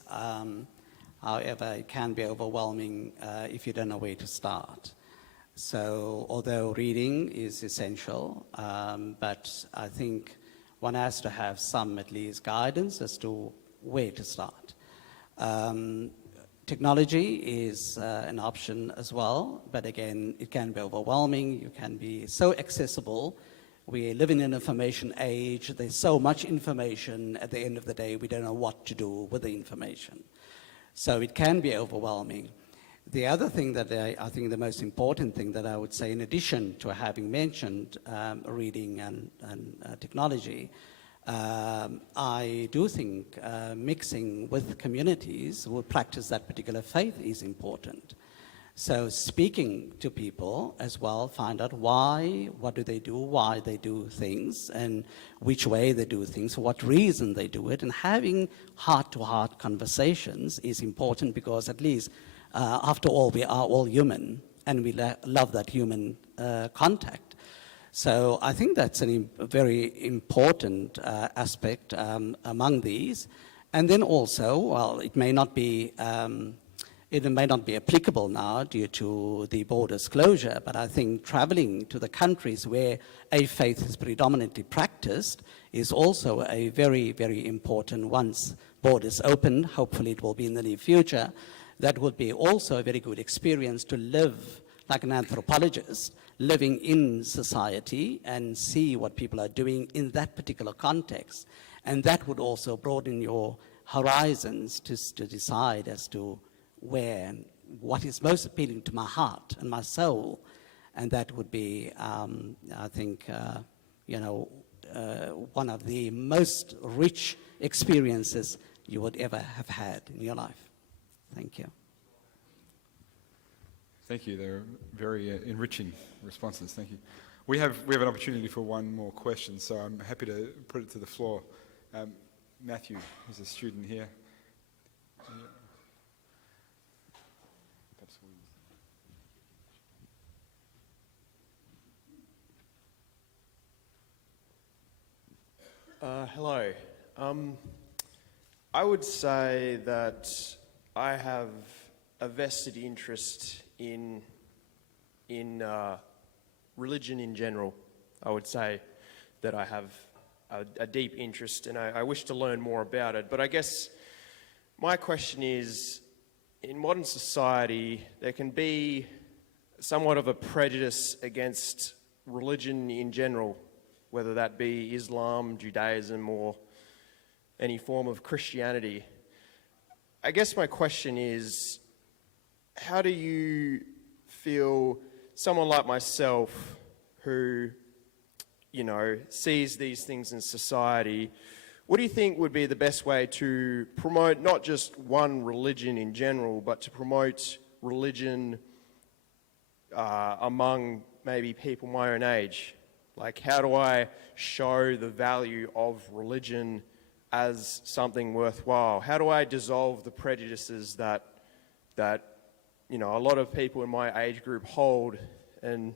however, it can be overwhelming if you don't know where to start. So although reading is essential, but I think one has to have some, at least, guidance as to where to start. Technology is an option as well, but again, it can be overwhelming. You can be so accessible. We live in an information age. There's so much information. At the end of the day, we don't know what to do with the information. So it can be overwhelming. The other thing that I think the most important thing that I would say, in addition to having mentioned reading and technology, I do think mixing with communities who practice that particular faith is important. So speaking to people as well, find out why, what do they do, why they do things, and which way they do things, for what reason they do it, and having heart-to-heart conversations is important, because at least, after all, we are all human, and we love that human contact. So I think that's a very important aspect among these. And then also, well, it may not be applicable now due to the borders closure, but I think traveling to the countries where a faith is predominantly practiced is also a very, very important. Once borders open, hopefully it will be in the near future, that would be also a very good experience to live like an anthropologist, living in society and see what people are doing in that particular context. And that would also broaden your horizons to decide as to what is most appealing to my heart and my soul, and that would be, I think, one of the most rich experiences you would ever have had in your life. Thank you. Thank you. They're very enriching responses. Thank you. We have an opportunity for one more question, so I'm happy to put it to the floor. Matthew, who's a student here. Hello. I would say that I have a vested interest in religion in general. I would say that I have a deep interest, and I wish to learn more about it. But I guess my question is, in modern society, there can be somewhat of a prejudice against religion in general, whether that be Islam, Judaism, or any form of Christianity. I guess my question is, how do you feel someone like myself who, sees these things in society, what do you think would be the best way to promote not just one religion in general, but to promote religion among maybe people my own age? Like, how do I show the value of religion as something worthwhile? How do I dissolve the prejudices that a lot of people in my age group hold, and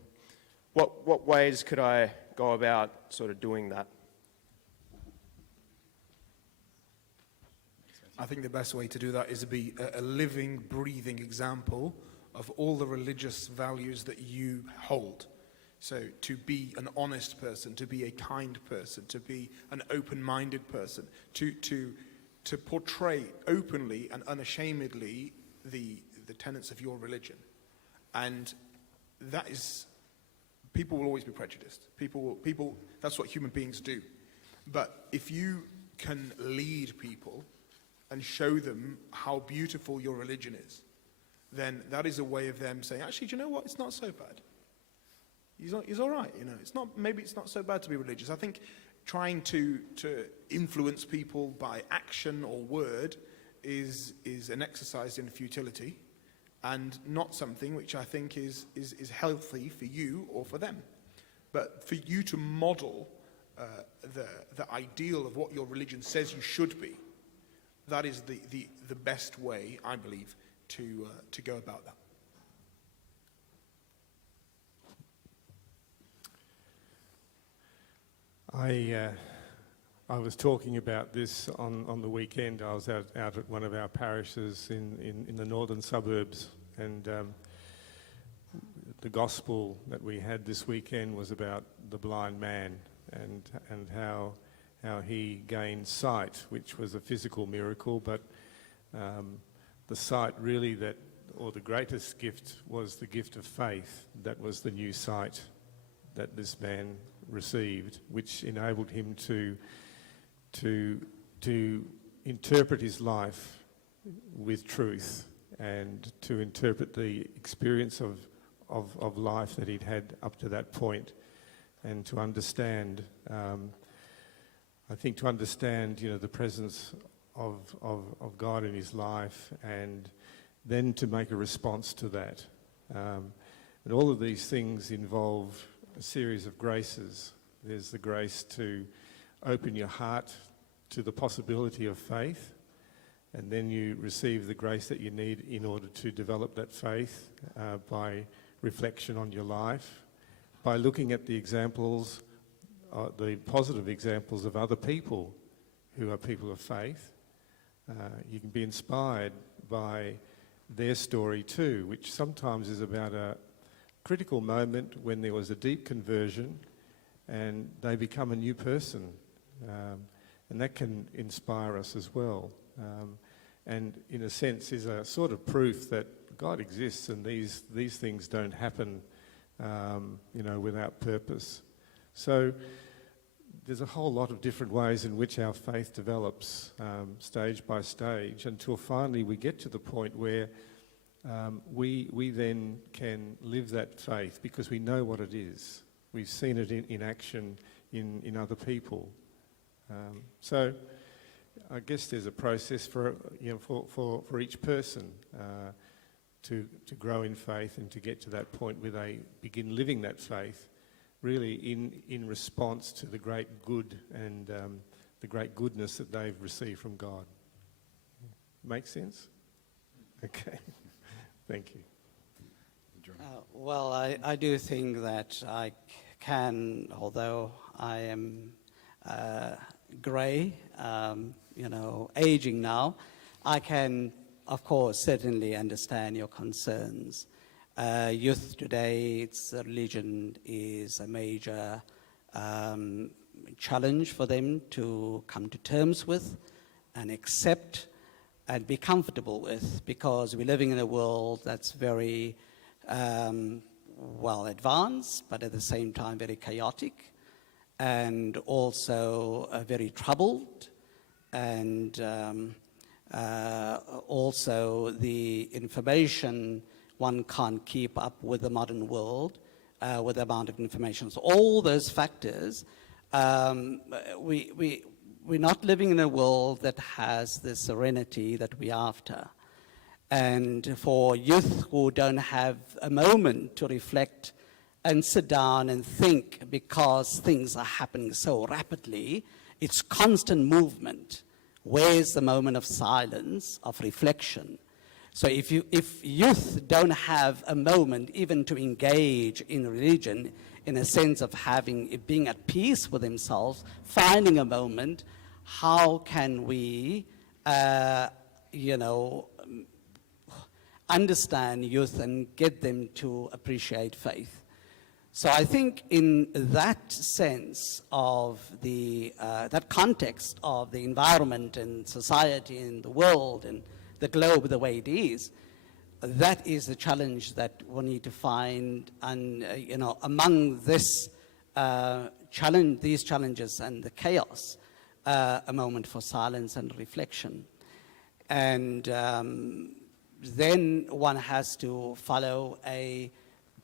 what ways could I go about sort of doing that? I think the best way to do that is to be a living, breathing example of all the religious values that you hold. So to be an honest person, to be a kind person, to be an open-minded person, to portray openly and unashamedly the tenets of your religion. And that is, people will always be prejudiced. People, that's what human beings do. But if you can lead people and show them how beautiful your religion is, then that is a way of them saying, actually, do you know what? It's not so bad. He's all right, maybe it's not so bad to be religious. I think trying to influence people by action or word is an exercise in futility, and not something which I think is healthy for you or for them. But for you to model the ideal of what your religion says you should be, that is the best way, I believe, to go about that. I was talking about this on the weekend. I was out at one of our parishes in the northern suburbs, and the gospel that we had this weekend was about the blind man and how he gained sight, which was a physical miracle, but the sight really the greatest gift was the gift of faith. That was the new sight that this man received, which enabled him to interpret his life with truth and to interpret the experience of life that he'd had up to that point, and to understand. I think to understand, the presence of God in his life, and then to make a response to that. And all of these things involve a series of graces. There's the grace to open your heart to the possibility of faith, and then you receive the grace that you need in order to develop that faith by reflection on your life, by looking at the examples, the positive examples of other people who are people of faith. You can be inspired by their story too, which sometimes is about a critical moment when there was a deep conversion and they become a new person. And that can inspire us as well. And in a sense is a sort of proof that God exists, and these things don't happen, without purpose. So there's a whole lot of different ways in which our faith develops, stage by stage, until finally we get to the point where we then can live that faith because we know what it is. We've seen it in action in other people. So I guess there's a process for each person to grow in faith and to get to that point where they begin living that faith, really in response to the great good and the great goodness that they've received from God. Make sense? Okay. Thank you. Well, I do think that I can, although I am grey, aging now, I can, of course, certainly understand your concerns. Youth today, its religion is a major challenge for them to come to terms with and accept and be comfortable with, because we're living in a world that's very well advanced, but at the same time very chaotic, and also very troubled, and also the information, one can't keep up with the modern world, with the amount of information. So all those factors, we're not living in a world that has the serenity that we're after. And for youth who don't have a moment to reflect and sit down and think, because things are happening so rapidly, it's constant movement. Where's the moment of silence, of reflection? So if youth don't have a moment even to engage in religion, in a sense of being at peace with themselves, finding a moment, how can we, understand youth and get them to appreciate faith? So I think in that sense of that context of the environment and society and the world and the globe the way it is, that is the challenge that we need to find, and among this these challenges and the chaos, a moment for silence and reflection. And then one has to follow a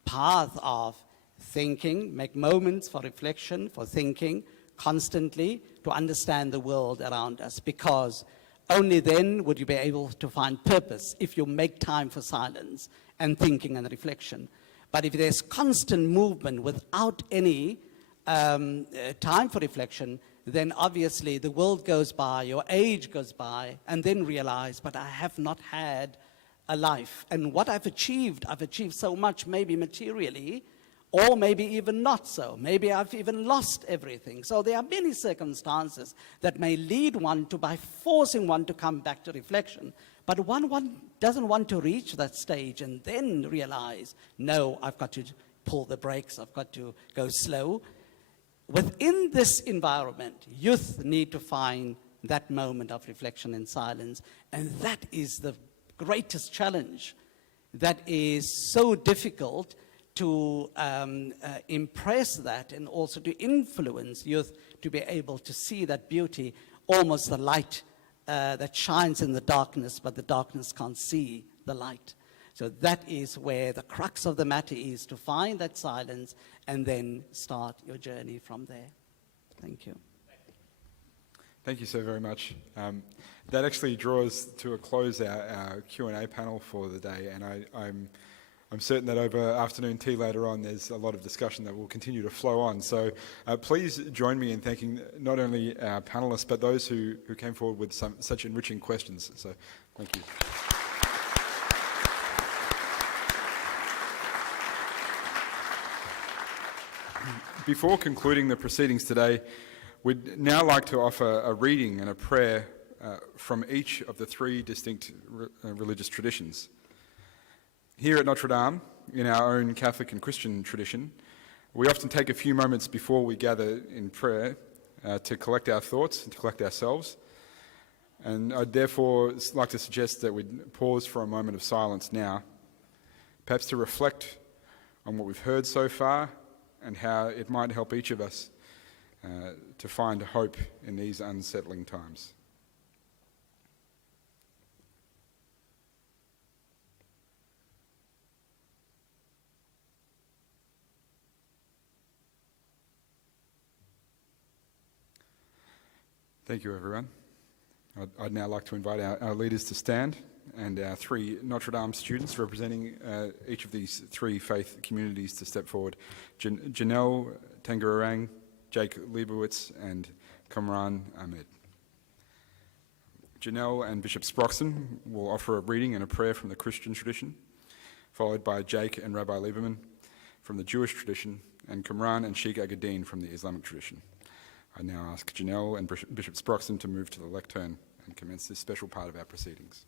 path of thinking, make moments for reflection, for thinking constantly to understand the world around us, because only then would you be able to find purpose, if you make time for silence and thinking and reflection. But if there's constant movement without any time for reflection, then obviously the world goes by, your age goes by, and then realize, but I have not had a life. And what I've achieved so much, maybe materially, or maybe even not so. Maybe I've even lost everything. So there are many circumstances that may lead one to, by forcing one to come back to reflection. But one doesn't want to reach that stage and then realize, no, I've got to pull the brakes, I've got to go slow. Within this environment, youth need to find that moment of reflection and silence, and that is the greatest challenge. That is so difficult to impress that, and also to influence youth to be able to see that beauty, almost the light that shines in the darkness, but the darkness can't see the light. So that is where the crux of the matter is, to find that silence and then start your journey from there. Thank you. Thank you so very much. That actually draws to a close our Q&A panel for the day, and I'm certain that over afternoon tea later on there's a lot of discussion that will continue to flow on. So please join me in thanking not only our panellists but those who came forward with such enriching questions. So thank you. Before concluding the proceedings today, we'd now like to offer a reading and a prayer from each of the three distinct religious traditions. Here at Notre Dame, in our own Catholic and Christian tradition, we often take a few moments before we gather in prayer to collect our thoughts and to collect ourselves. And I'd therefore like to suggest that we'd pause for a moment of silence now, perhaps to reflect on what we've heard so far and how it might help each of us to find hope in these unsettling times. Thank you, everyone. I'd now like to invite our leaders to stand, and our three Notre Dame students representing each of these three faith communities to step forward. Janelle Tangarang, Jake Lieberwitz, and Kamran Ahmed. Janelle and Bishop Sproxin will offer a reading and a prayer from the Christian tradition, followed by Jake and Rabbi Lieberman from the Jewish tradition, and Kamran and Sheikh Agadeen from the Islamic tradition. I now ask Janelle and Bishop Sproxin to move to the lectern and commence this special part of our proceedings.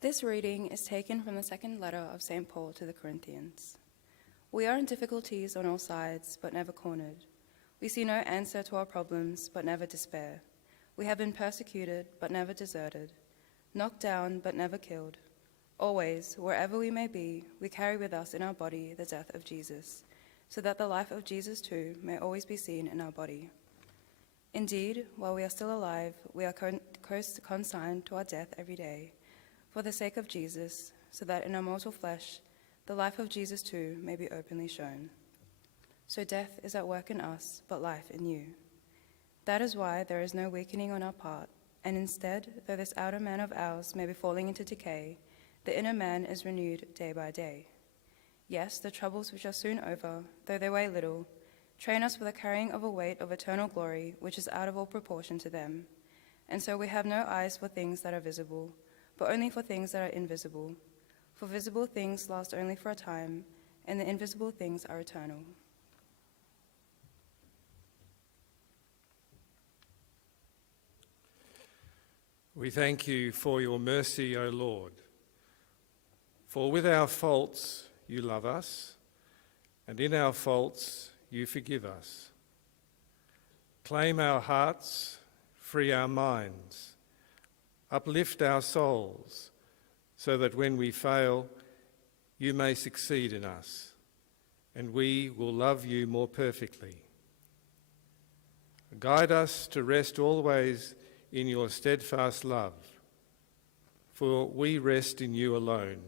This reading is taken from the second letter of St. Paul to the Corinthians. We are in difficulties on all sides, but never cornered. We see no answer to our problems, but never despair. We have been persecuted, but never deserted, knocked down, but never killed. Always, wherever we may be, we carry with us in our body the death of Jesus, so that the life of Jesus too may always be seen in our body. Indeed, while we are still alive, we are consigned to our death every day, for the sake of Jesus, so that in our mortal flesh, the life of Jesus too may be openly shown. So death is at work in us, but life in you. That is why there is no weakening on our part, and instead, though this outer man of ours may be falling into decay, the inner man is renewed day by day. Yes, the troubles which are soon over, though they weigh little, train us for the carrying of a weight of eternal glory which is out of all proportion to them. And so we have no eyes for things that are visible, but only for things that are invisible. For visible things last only for a time, and the invisible things are eternal. We thank you for your mercy, O Lord. For with our faults you love us, and in our faults you forgive us. Claim our hearts, free our minds, uplift our souls, so that when we fail, you may succeed in us, and we will love you more perfectly. Guide us to rest always in your steadfast love, for we rest in you alone,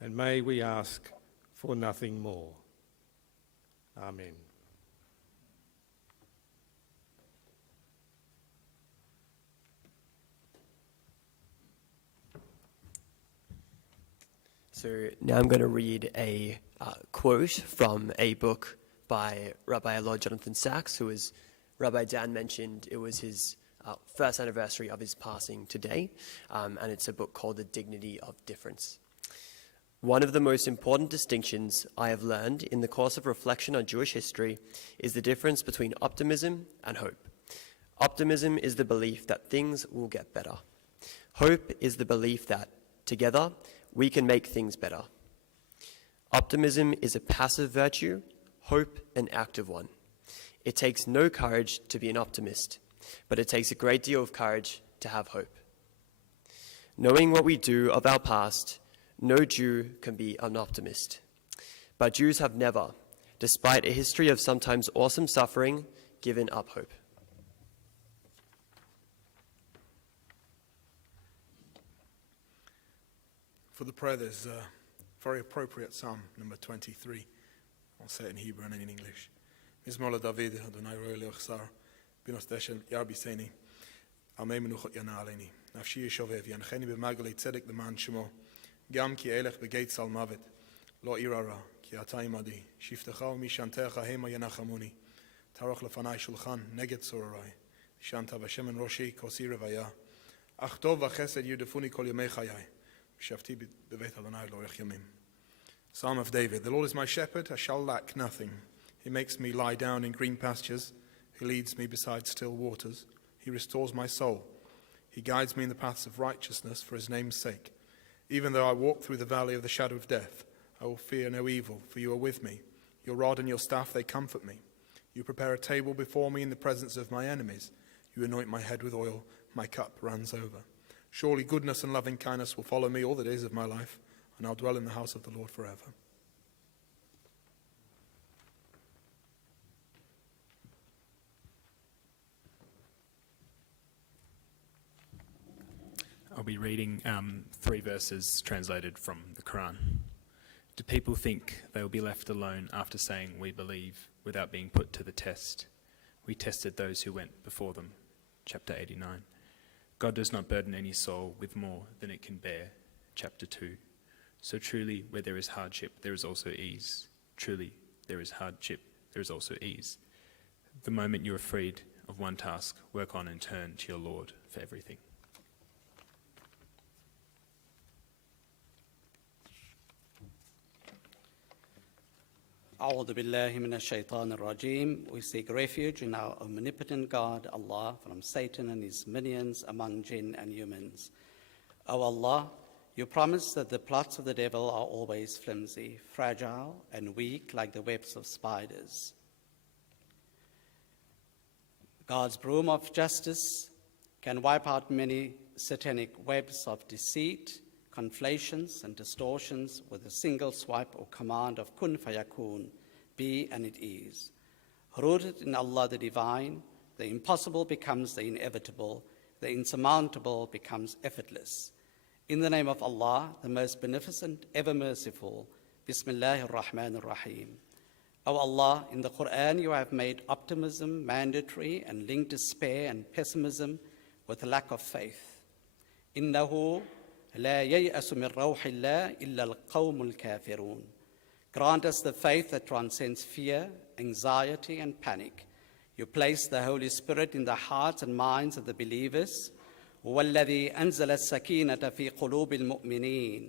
and may we ask for nothing more. Amen. So now I'm going to read a quote from a book by Rabbi Lord Jonathan Sachs, who, as Rabbi Dan mentioned, it was his first anniversary of his passing today, and it's a book called The Dignity of Difference. One of the most important distinctions I have learned in the course of reflection on Jewish history is the difference between optimism and hope. Optimism is the belief that things will get better. Hope is the belief that, together, we can make things better. Optimism is a passive virtue, hope an active one. It takes no courage to be an optimist, but it takes a great deal of courage to have hope. Knowing what we do of our past, no Jew can be an optimist. But Jews have never, despite a history of sometimes awesome suffering, given up hope. For the prayer, there's a very appropriate Psalm, number 23. I'll say it in Hebrew and in English. Mizmor David, Adonai roe le'achsar, binos deshen yarbi seni, amei menuchot yana aleni. Nafshi yishovev, yancheni b'magali tzedek l'man shemo, gam ki elech begeit sal mavet, lo irara, ki ata imadi, shiftecha u'mishantecha hema yanachamuni, taroch lefanai shulchan, neget sororai, shanta v'shemen roshi kosi revaya, ach tov v'chesed yudefuni kol yomei chayai, v'shavti b'vet Adonai lo'ech yamim. Psalm of David. The Lord is my shepherd, I shall lack nothing. He makes me lie down in green pastures. He leads me beside still waters. He restores my soul. He guides me in the paths of righteousness for his name's sake. Even though I walk through the valley of the shadow of death, I will fear no evil, for you are with me. Your rod and your staff, they comfort me. You prepare a table before me in the presence of my enemies. You anoint my head with oil. My cup runs over. Surely goodness and loving kindness will follow me all the days of my life, and I'll dwell in the house of the Lord forever. I'll be reading 3 verses translated from the Quran. Do people think they will be left alone after saying we believe without being put to the test? We tested those who went before them. Chapter 89. God does not burden any soul with more than it can bear. Chapter 2. So truly, where there is hardship, there is also ease. Truly, there is hardship, there is also ease. The moment you are freed of one task, work on and turn to your Lord for everything. A'udhu billahi minash shaitanir rajim. We seek refuge in our omnipotent God, Allah, from Satan and his minions among jinn and humans. O Allah, you promise that the plots of the devil are always flimsy, fragile, and weak like the webs of spiders. God's broom of justice can wipe out many satanic webs of deceit, conflations, and distortions with a single swipe or command of kun fayakun, be and it is. Rooted in Allah the Divine, the impossible becomes the inevitable, the insurmountable becomes effortless. In the name of Allah, the most beneficent, ever merciful, Bismillahir Rahmanir Rahim. O Allah, in the Quran you have made optimism mandatory and linked despair and pessimism with lack of faith. إِنَّهُ لَا يَيْأَسُ مِنْ رَوْحِ اللَّهِ إِلَّا الْقَوْمُ الْكَافِرُونَ. Grant us the faith that transcends fear, anxiety, and panic. You place the Holy Spirit in the hearts and minds of the believers. وَالَّذِي أَنزَلَ السَّكِينَةَ فِي قُلُوبِ الْمُؤْمِنِينَ.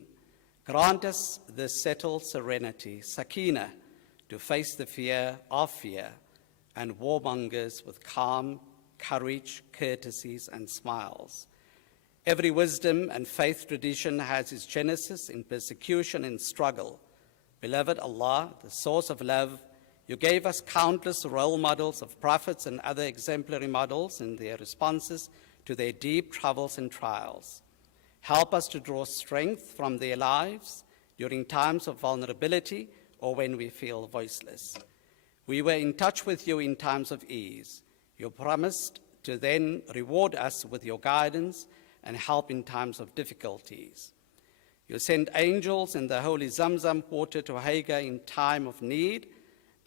Grant us the settled serenity, sakina, to face the fear of fear, and warmongers with calm, courage, courtesies, and smiles. Every wisdom and faith tradition has its genesis in persecution and struggle. Beloved Allah, the source of love, you gave us countless role models of prophets and other exemplary models in their responses to their deep troubles and trials. Help us to draw strength from their lives during times of vulnerability or when we feel voiceless. We were in touch with you in times of ease. You promised to then reward us with your guidance and help in times of difficulties. You sent angels in the holy Zamzam water to Hagar in time of need,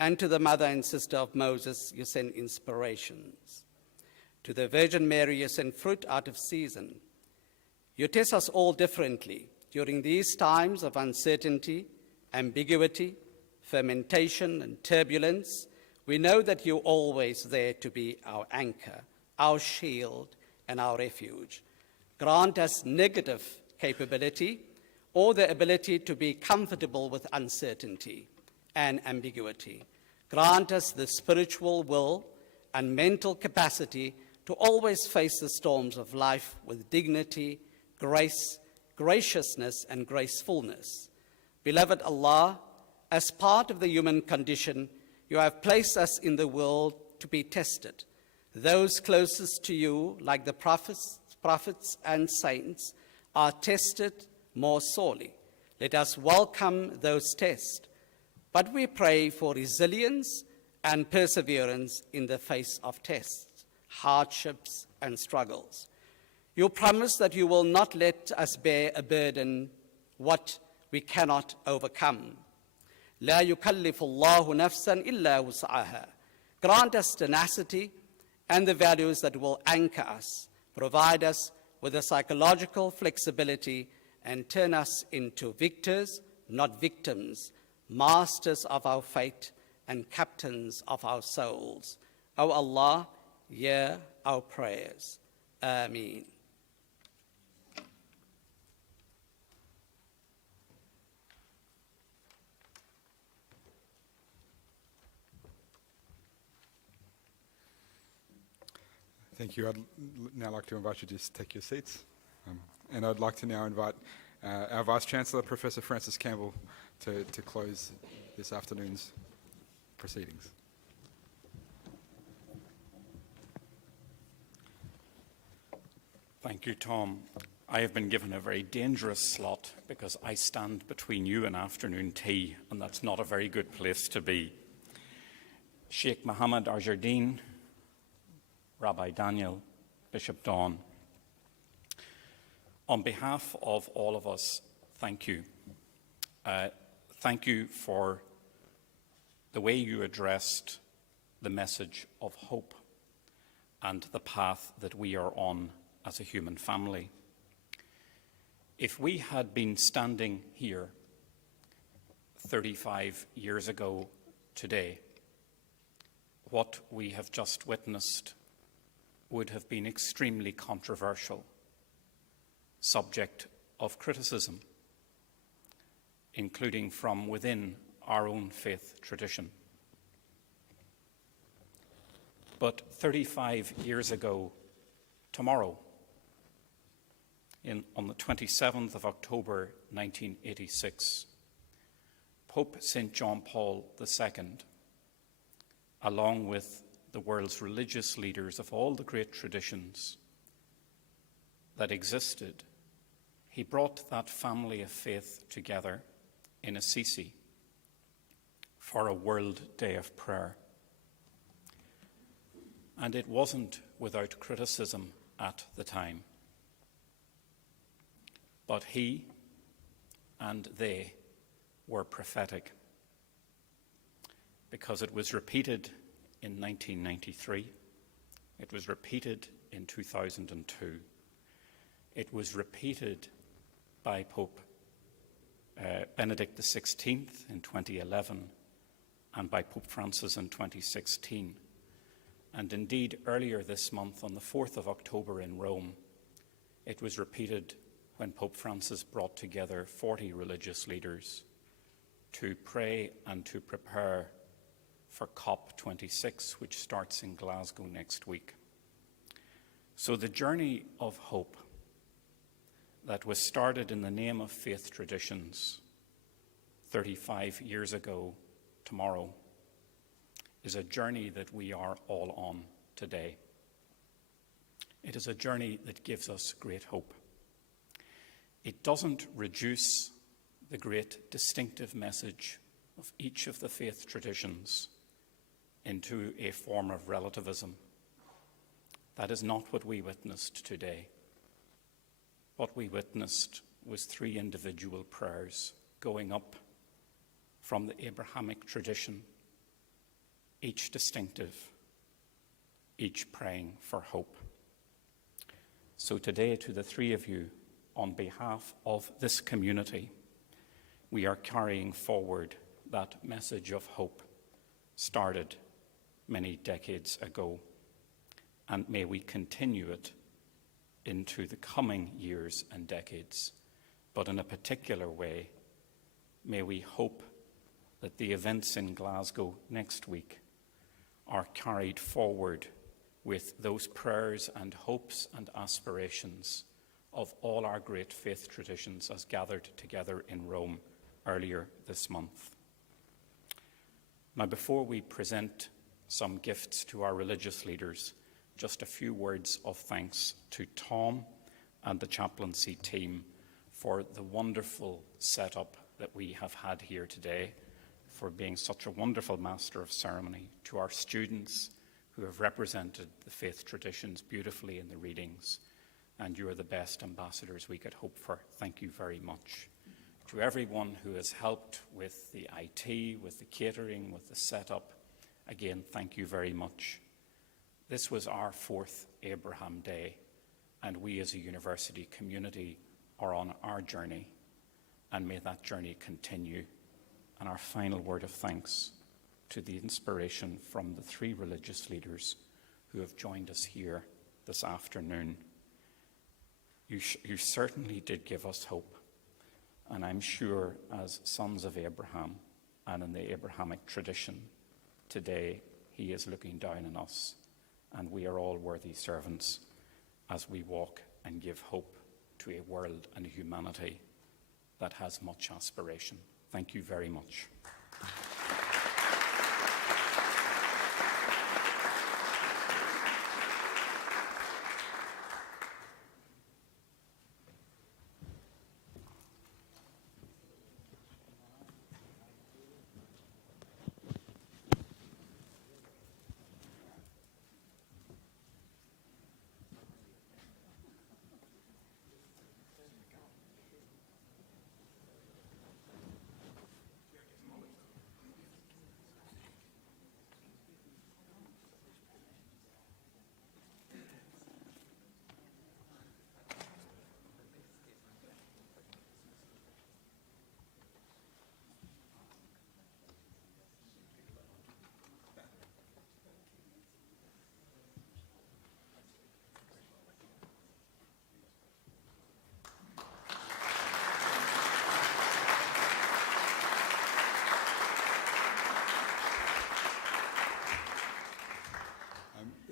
and to the mother and sister of Moses you sent inspirations. To the Virgin Mary you sent fruit out of season. You test us all differently. During these times of uncertainty, ambiguity, fermentation, and turbulence, we know that you're always there to be our anchor, our shield, and our refuge. Grant us negative capability or the ability to be comfortable with uncertainty and ambiguity. Grant us the spiritual will and mental capacity to always face the storms of life with dignity, grace, graciousness, and gracefulness. Beloved Allah, as part of the human condition, you have placed us in the world to be tested. Those closest to you, like the prophets and saints, are tested more sorely. Let us welcome those tests, but we pray for resilience and perseverance in the face of tests, hardships, and struggles. You promise that you will not let us bear a burden what we cannot overcome. لا يكلف الله نفسا إلا وسعها. Grant us tenacity and the values that will anchor us, provide us with the psychological flexibility, and turn us into victors, not victims, masters of our fate and captains of our souls. O Allah, hear our prayers. Ameen. Thank you. I'd now like to invite you to just take your seats. And I'd like to now invite our Vice-Chancellor, Professor Francis Campbell, to close this afternoon's proceedings. Thank you, Tom. I have been given a very dangerous slot because I stand between you and afternoon tea, and that's not a very good place to be. Sheikh Mohammed Arjardin, Rabbi Daniel, Bishop Dawn, on behalf of all of us, thank you. Thank you for the way you addressed the message of hope and the path that we are on as a human family. If we had been standing here 35 years ago today, what we have just witnessed would have been extremely controversial, subject of criticism, including from within our own faith tradition. But 35 years ago tomorrow, on the 27th of October 1986, Pope St. John Paul II, along with the world's religious leaders of all the great traditions that existed, he brought that family of faith together in Assisi for a World Day of Prayer. And it wasn't without criticism at the time. But he and they were prophetic, because it was repeated in 1993, it was repeated in 2002, it was repeated by Pope Benedict XVI in 2011 and by Pope Francis in 2016. And indeed, earlier this month, on the 4th of October in Rome, it was repeated when Pope Francis brought together 40 religious leaders to pray and to prepare for COP26, which starts in Glasgow next week. So the journey of hope that was started in the name of faith traditions 35 years ago tomorrow is a journey that we are all on today. It is a journey that gives us great hope. It doesn't reduce the great distinctive message of each of the faith traditions into a form of relativism. That is not what we witnessed today. What we witnessed was 3 individual prayers going up from the Abrahamic tradition, each distinctive, each praying for hope. So today, to the 3 of you, on behalf of this community, we are carrying forward that message of hope started many decades ago, and may we continue it into the coming years and decades. But in a particular way, may we hope that the events in Glasgow next week are carried forward with those prayers and hopes and aspirations of all our great faith traditions as gathered together in Rome earlier this month. Now, before we present some gifts to our religious leaders, just a few words of thanks to Tom and the chaplaincy team for the wonderful setup that we have had here today, for being such a wonderful master of ceremony, to our students who have represented the faith traditions beautifully in the readings, and you are the best ambassadors we could hope for. Thank you very much. To everyone who has helped with the IT, with the catering, with the setup, Again, thank you very much. This was our 4th Abraham Day, and we as a university community are on our journey, and may that journey continue. And our final word of thanks to the inspiration from the 3 religious leaders who have joined us here this afternoon. You certainly did give us hope, and I'm sure as sons of Abraham and in the Abrahamic tradition, today he is looking down on us, and we are all worthy servants as we walk and give hope to a world and a humanity that has much aspiration. Thank you very much.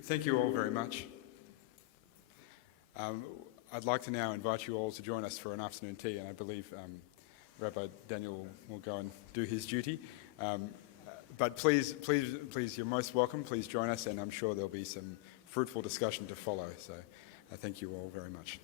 Thank you all very much. I'd like to now invite you all to join us for an afternoon tea, and I believe Rabbi Daniel will go and do his duty. But please, you're most welcome. Please join us, and I'm sure there'll be some fruitful discussion to follow. So thank you all very much.